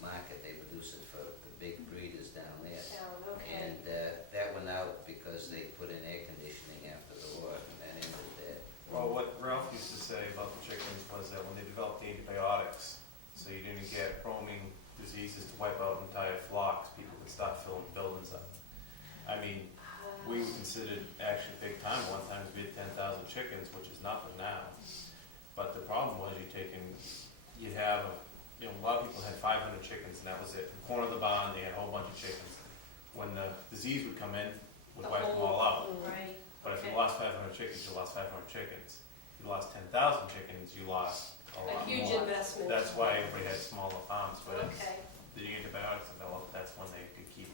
market. They produced it for the big breeders down there. Okay. And that went out because they put in air conditioning after the war, and that ended there. Well, what Ralph used to say about the chickens was that when they developed the antibiotics, so you didn't get roaming diseases to wipe out entire flocks, people would start filling buildings up. I mean, we were considered actually big time. One time we had 10,000 chickens, which is nothing now. But the problem was you'd have, a lot of people had 500 chickens and that was it. In the corner of the barn, they had a whole bunch of chickens. When the disease would come in, would wipe them all out. Right. But if you Okay. lost 500 chickens, you lost 500 chickens. If you lost 10,000 chickens, you lost a A lot huge more. investment. That's why everybody had smaller farms, but as Okay. the antibiotics developed, that's when they could keep.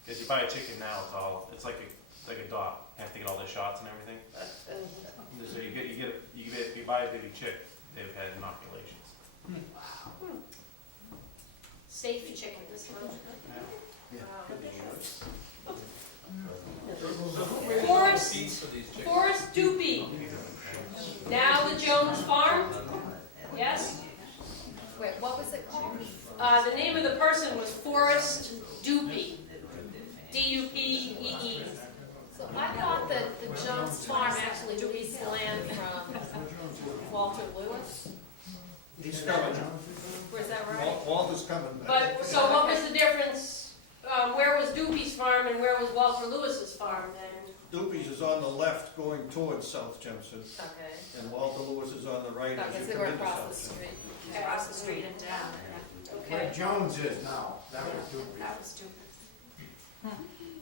Because you buy a chicken now, it's like a dog. You have to get all the shots and everything. So you buy a baby chick, they've had inoculations. Safe chicken this month. Forrest Doopy, Jones Farm? Yes? Wait, what was it called? The name of the person was Forrest Dupee. D-U-P-E-E. So I thought that the Jones Farm actually leased land from Walter Lewis. He's coming. Was that right? Walter's coming. But, so what was the difference? Where was Dupee's farm and where was Walter Lewis's farm then? Doopy's is on the left going towards South Chelmsford, Okay. and Walter Lewis is on the right Okay, as so you we're come into across South the Chelmsford. street. Across the street and down. Where Okay. Jones is now, that was Doobie. That was stupid.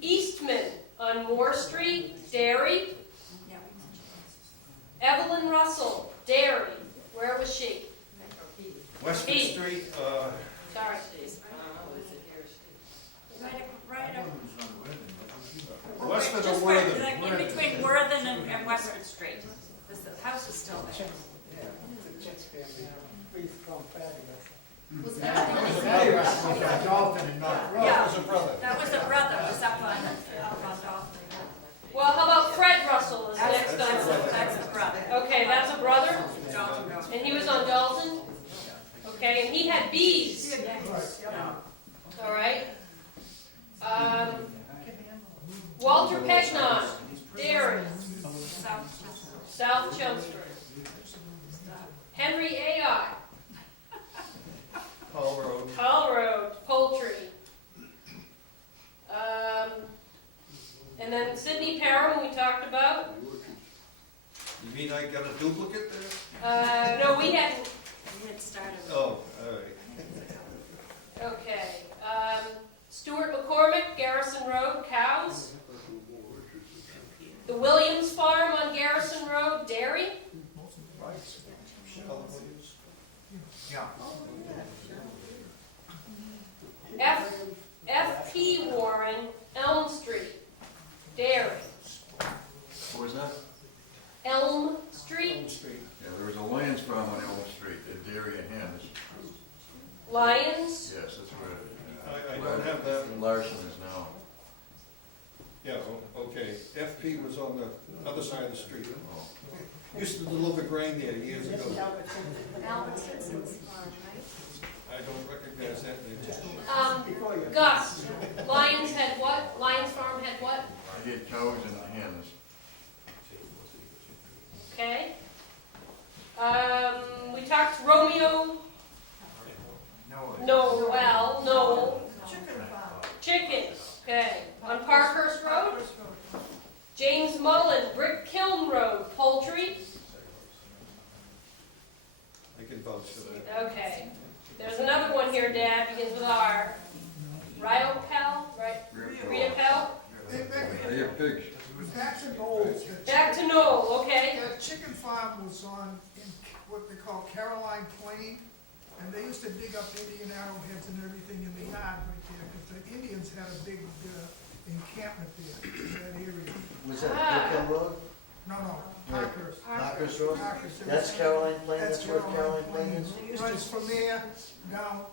Eastman on Moore Street, Derry. Yeah. Evelyn Russell, Derry. Where was she? Westford East. Street, Sorry. Right up. Westford or Just where, Worthing? like in between Worthing and Westford Street. The house is still there. Was That that was Dalton and not Rose. Yeah. was a brother. That was the brother, was up on Dalton. Well, how about Fred Russell is next on? That's the brother. Okay, that's a brother? Dalton goes. And he was on Dalton? Okay, and he had bees. All right. Walter Pegnon, Derry, South Chelmsford. Henry Ai, Hall Road. Hull Road, Poultry. And then Sidney Parham we talked about. You mean I got a duplicate there? No, we hadn't. We had started. Oh, all right. Okay. Stuart McCormick, Garrison Road, cows. The Williams Farm on Garrison Road, dairy. Yeah. F.P. Warren, Elm Street, dairy. What was that? Elm Street, Yeah, there was a Lions farm on Elm Street, at Dairy and Hens. Lions. Yes, that's where. I don't have that. Larson is now. Yeah, okay. FP was on the other side of the street. Oh. Used to deliver grain there years ago. Albert Simpson's farm, I don't recognize that name. Gus, Lions had what? Lions Farm had what? I had cows and hens. Okay. We talked Romeo, Noel, Chicken farm. chicken, okay, on Parkhurst Road. James Mullen, Brick Kiln Road, poultry. I can vouch for that. Okay. There's another one here, Dad, begins with R. Ryopel, right? Riopel? They have pigs. Back to Knowles. Back to Knoll, okay. The chicken farm was on, in what they call Caroline Plain, and they used to dig up Indian arrowheads and everything in the yard right there, because the Indians had a big encampment there, in that area. Was that Brookhill Road? No, Right. Parkhurst. Parkhurst Road? Parkhurst. That's Caroline Plain, That's that's where Caroline Plain is? It runs from there down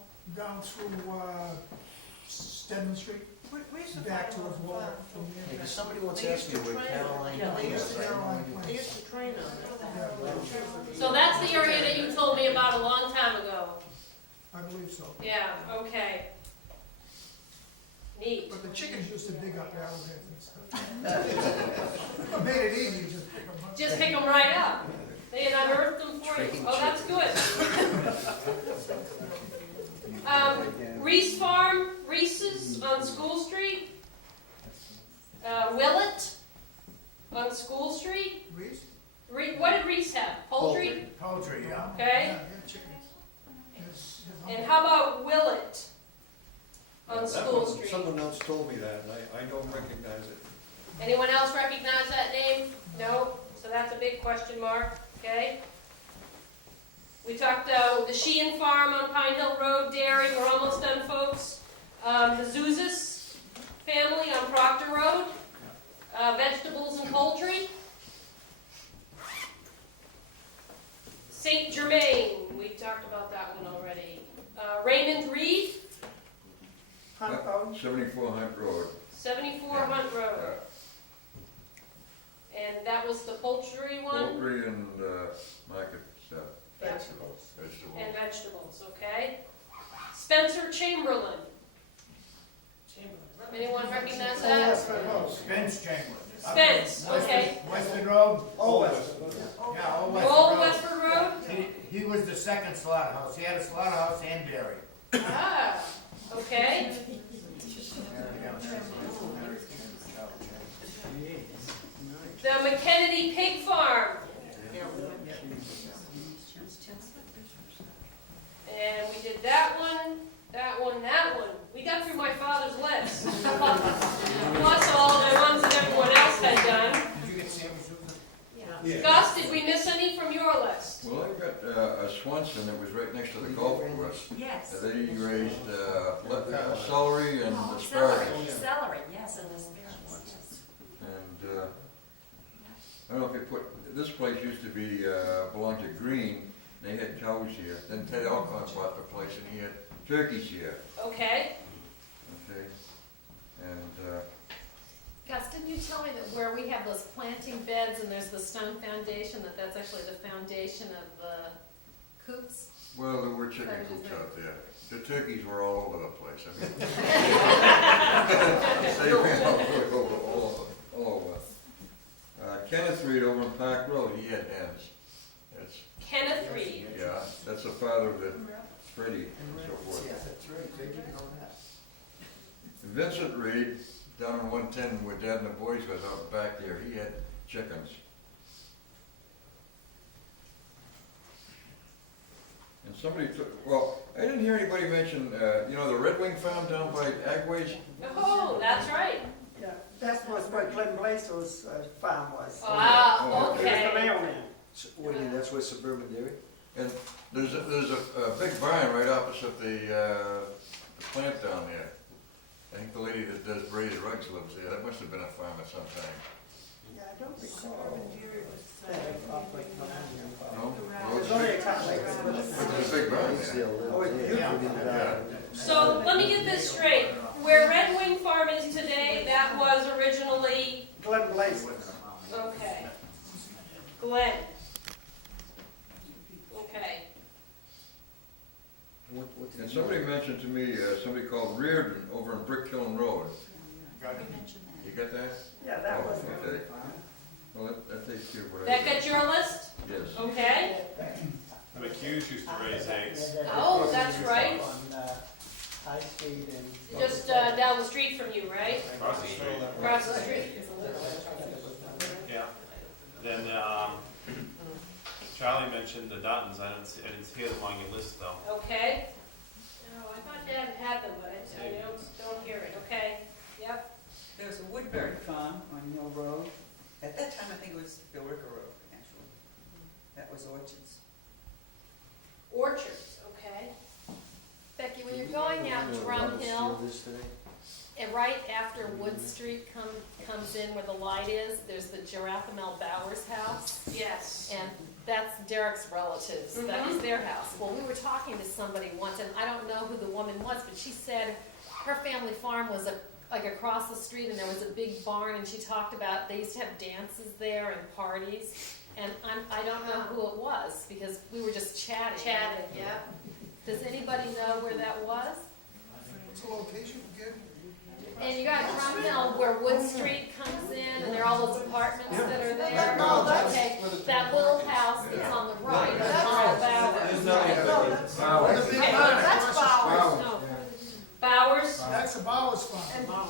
through, Stedman Street, We used to back find towards them on Wall, the farm. from Yeah, there. 'cause somebody once asked me where Caroline Plain is. I had no idea. They used to train on it. So that's the area that you told me about a long time ago. I believe so. Yeah, okay. Neat. But the chickens used to dig up arrowheads and stuff. It made it easy, just pick them up. Just pick them right up. They had unearthed them for you. Oh, that's good. Reese Farm, Reese's on School Street. Willett on School Street. Reese? What did Reese have? Poultry? Poultry, yeah. Okay. Yeah, chickens. And how about Willett on That School one, Street? someone else told me that, and I don't recognize it. Anyone else recognize that name? No? So that's a big question mark, okay? We talked the Sheehan Farm on Pine Hill Road, Dairy. We're almost done, folks. The Zuzis family on Proctor Road. Vegetables and poultry. St. Germain, we talked about that one already. Raymond Reed, Hunt Road. 74 Hunt Road. 74 Hunt Road. And that was the poultry one? Poultry and market Mills, okay? Spencer Chamberlain. Anyone recognize that? Spence Chamberlain. Spence, okay. Western Road? Oh, Yeah, Old Western Old Road. Westford Road? He was the second slaughterhouse. He had a slaughterhouse and dairy. Ah, okay. The McKennedy Pig Farm. And we did that one, that one, that one. We got through my father's list. Plus all the ones that everyone else had done. Did you get Sammy Susan? Yeah. Gus, did we miss any from your list? Well, I've got a Swanson that was right next to the golf course. Yes. They raised celery and Oh, asparagus. celery, yes, and asparagus, yes. And I don't know if you put, this place used to be, belonged to Green. They had cows here. Then Ted Alcott bought the place and he had turkeys here. Okay. Okay. And, Gus, didn't you tell me that where we have those planting beds and there's the stone foundation, that that's actually the foundation of the coops? well, there were chicken coops out there. The turkeys were all over the place. I mean, they ran all over. Kenneth Reed over on Park Road, he had hens. That's, Kenneth Reed. yeah, that's the father of the Freddie and so forth. Yeah, that's right. They didn't know that. Vincent Reed, down on 110 where Dad and the boys was out back there, he had chickens. And somebody took, well, I didn't hear anybody mention, the Red Wing Farm down by Agways. Oh, that's right. Yeah, that was where Glenn Blaisdell's farm was. Ah, Oh, He was the okay. mailman. Wait, that's where Suburban Dairy? And there's a big barn right opposite the plant down there. I think the lady that does braided rugs lives there. That must have been a farm at some time. Yeah, I don't recall. That off like No? There's only a couple acres. But there's a big barn there. Oh, it Yeah. Yeah. So let me get this straight. Where Red Wing Farm is today, that was originally, Glenn Blaisdell. okay. Glenn. Okay. What did And you- somebody mentioned to me, somebody called Reardon over on Brick Hill Road. Got it. You got that? Yeah, that was. Okay. Well, that takes care of what I. That got your list? Yes. Okay. The McHughes used to raise eggs. Oh, that's right. On High Street and. Just down the street from you, right? Across the street. Across the street. Yeah. Then, Charlie mentioned the Duttons. I didn't see them on your list though. Okay. No, I thought Dad had them, but I don't hear it. Okay. Yep. There's a Woodbury farm on Mill Road. At that time, I think it was Bill Ricker Road, actually. That was Orchards. Orchards, okay. Becky, when you're going out Drum Rubber Hill, field is today? and right after Wood Street comes in where the light is, there's the Giraffamel Bowers house. Yes. And that's Derek's relatives. That was their house. Well, we were talking to somebody once, and I don't know who the woman was, but she said her family farm was like across the street, and there was a big barn, and she talked about they used to have dances there and parties. And I don't know who it was, because we were just chatting. Chatting, yeah. Does anybody know where that was? What's the location again? And you got Drum Hill where Wood Street comes in, and there are all those apartments that are there. No, that's- Okay, that little house is on the right, that's all Bowers. That's Bowers. No, Bowers? That's the Bowers farm.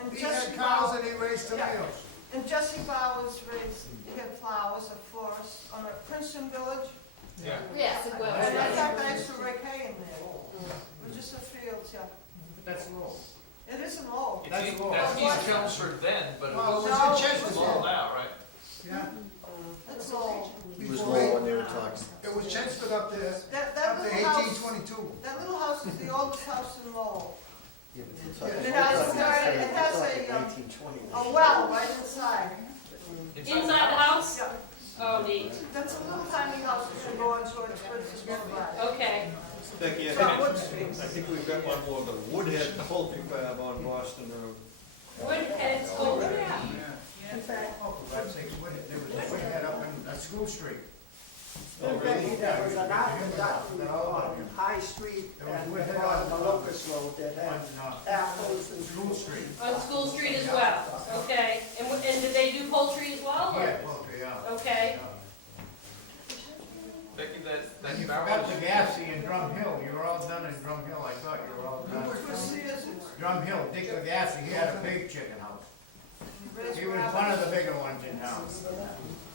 And He Jesse had cows Bowers, and he raised tomatoes. and Jesse Bowers raised, he had flowers, a florist, on a Princeton Village. Yeah. yes, it And was. I thought I used to rake hay in there. It was just a field, yeah. That's low. It isn't old. That's East Chelmsford then, but it Well, was, it No, was in it's Chester. all now, right? Yeah. It's old. It was Before low when they were talking. It was Chelmsford up there, That up to little house, 1822. that little house is the oldest house in Lowell. Yeah, but it's Yeah. like- It has a 1920. A well right inside. Inside the house? Yeah. Oh, neat. That's a little tiny house as you go into it, Princeton Boulevard. Okay. Becky, It's on Wood Street. I think we've got one more, the Woodhead Poultry Farm on Boston Road. Woodhead's, oh, yeah. In fact, oh, for God's sakes, there was a Woodhead up in School Street. In Becky, there was an outfit on High Street and on the Locust Road that had apples and School Street. On School Street as well, okay. And did they do poultry as well? or- Yeah, poultry, yeah. Okay. Becky, And that you barrel forgot the Gassy in Drum Hill, you were all done in Drum Hill, I thought you were all done. Drum Hill, Dick Gassy, he had a big chicken house. He was one of the bigger ones in town.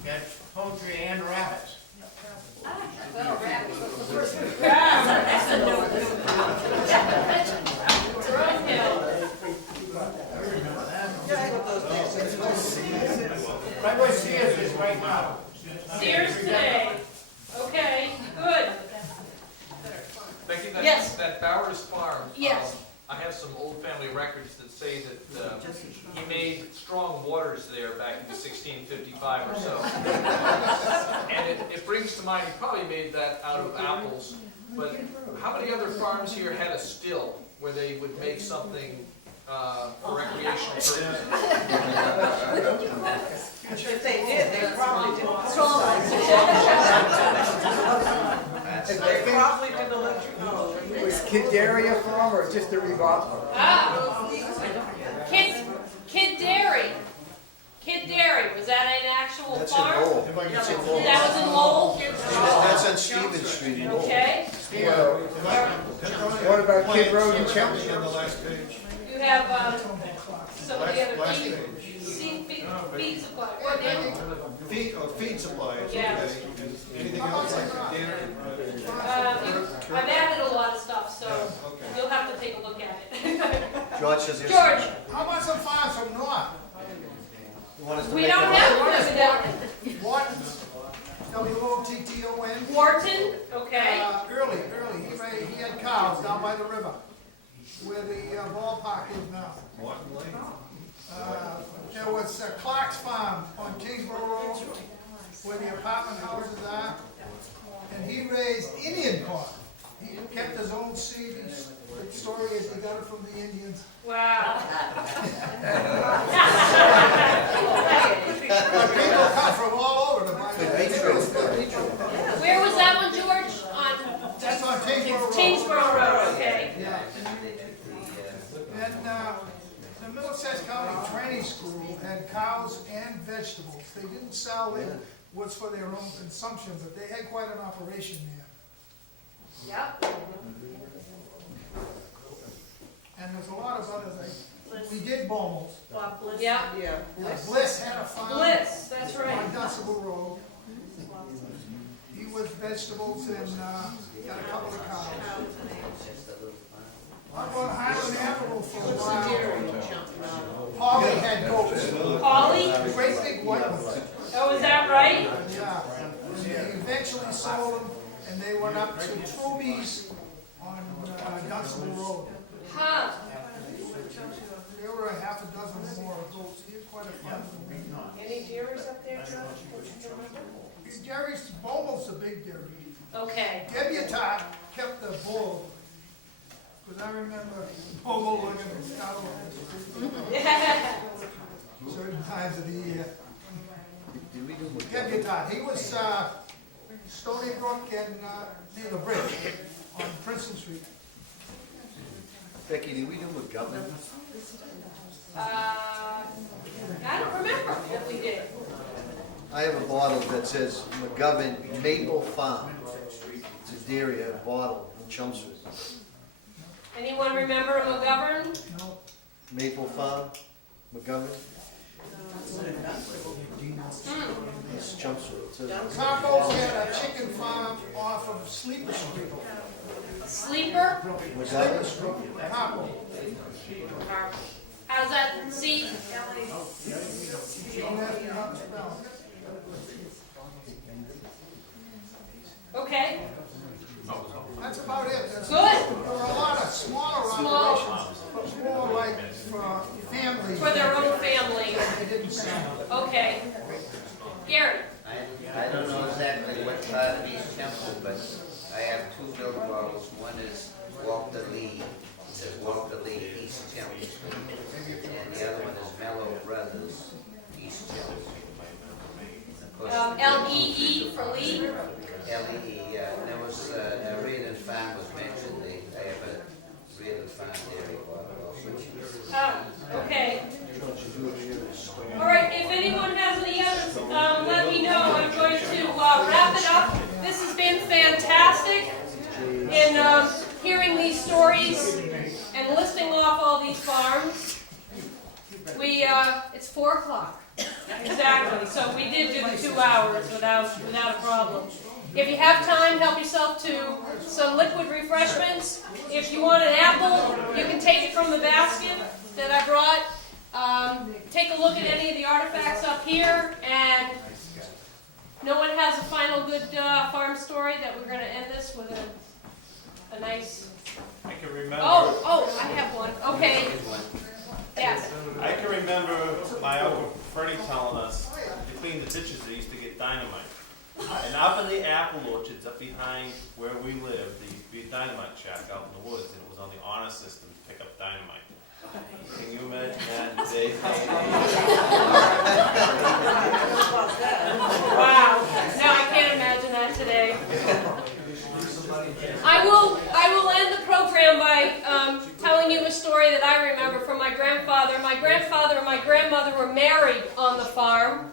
He had poultry and rabbits. Drum Hill. I remember that. Right where Sears is right now. Sears today. Okay, good. Becky, Yes. that Bowers Farm. Yes. I have some old family records that say that he made strong waters there back in 1655 or so. And it brings to mind, he probably made that out of apples, but how many other farms here had a still where they would make something for recreational purposes? If they did, they probably did. They probably did electric. Was Kidaria Farm or just a revolver? Kid Dairy. Kid Dairy, was that an actual That's in farm? Lowell. That's in Lowell. That was in Lowell? That's on Stevens Street in Lowell. Okay. What about Kid Road in Chelmsford? On the last page. You have, some of the other Last feed, page. feed supply. What, Andy? Feed supplies, okay. Yeah. And anything else like dairy? I've added a lot of stuff, so Okay. you'll have to take a look at it. George says yes. George, How about some farms from north? You want us to we make don't a- have one evidently. Wharton, W-O-T-T-O-N. Wharton, okay. Early, he had cows down by the river, where the ballpark is now. Martin Lane. There was Clark's Farm on Kingsborough Road, where the apartment houses are, and he raised Indian corn. He kept his own seed, the story is he got it from the Indians. Wow. But people come from all over to buy The that. beach road. Where was that one, George? On That's on Kingsborough Road. Kingsborough Road, okay. Yeah. And, the Middlesex County Training School had cows and vegetables. They didn't sell it, was for their own consumption, but they had quite an operation there. Yep. And there's a lot of other things. We did Bomel's. Yeah. Yeah. Bliss had a farm. Bliss, that's right. On Dunstable Road. He was vegetables and, got a couple of cows. How about Highland Avenue for a while? Polly had goats. Polly? Great big white ones. Oh, is that right? Yeah. And they eventually sold them, and they went up to Truby's on Dunstable Road. Huh. There were a half a dozen more goats. He had quite a farm. Any deers up there, George? Don't you remember? Jerry's, Bomel's a big dairy. Okay. Debutante kept the bull, because I remember Bomel looking at his cattle certain times of the year. Did we do what? Debutante, he was, Stony Brook and, near the bridge on Princeton Street. Becky, did we do McGovern? I don't remember if we did. I have a bottle that says McGovern Maple Farm. It's a dairy, a bottle in Chelmsford. Anyone remember McGovern? Maple Farm, McGovern. It's Chelmsford. It says- Carpo's had a chicken farm off of Sleeper Street. Sleeper? McGovern? Carpo. How's that? See? Okay. That's about it. That's- Good. There were a lot of smaller Small. operations, but more like for families. For their own family. They didn't sell. Okay. Gary? I don't know exactly what part of East Chelmsford, but I have two billboards. One is Walter Lee, it says Walter Lee, East Chelmsford. And the other one is Mellow Brothers, East Chelmsford. Of course, L-E-E for Lee? L-E-E. it's 4 o'clock. Exactly, so we did do the 2 hours without a problem. If you have time, help yourself to some liquid refreshments. If you want an apple, you can take it from the basket that I brought. Take a look at any of the artifacts up here, and no one has a final good farm story that we're going to end this with a nice... I can remember. Oh, I have one. Okay. Yes. I can remember my Uncle Freddie telling us between the ditches they used to get dynamite. And up in the apple orchards up behind where we lived, there used to be a dynamite shack out in the woods, and it was on the honor system to pick up dynamite. Can you imagine that? Wow. No, I can't imagine that today. I will end the program by telling you a story that I remember from my grandfather. My grandfather and my grandmother were married on the farm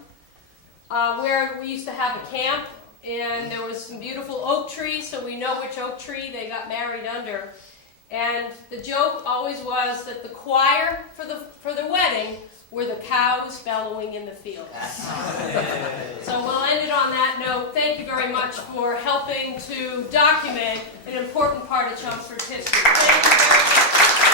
where we used to have a camp, and there was some beautiful oak trees, so we know which oak tree they got married under. And the joke always was that the choir for the wedding were the cows bellowing in the fields. So we'll end it on that note. Thank you very much for helping to document an important part of Chelmsford's history. Thank you very much.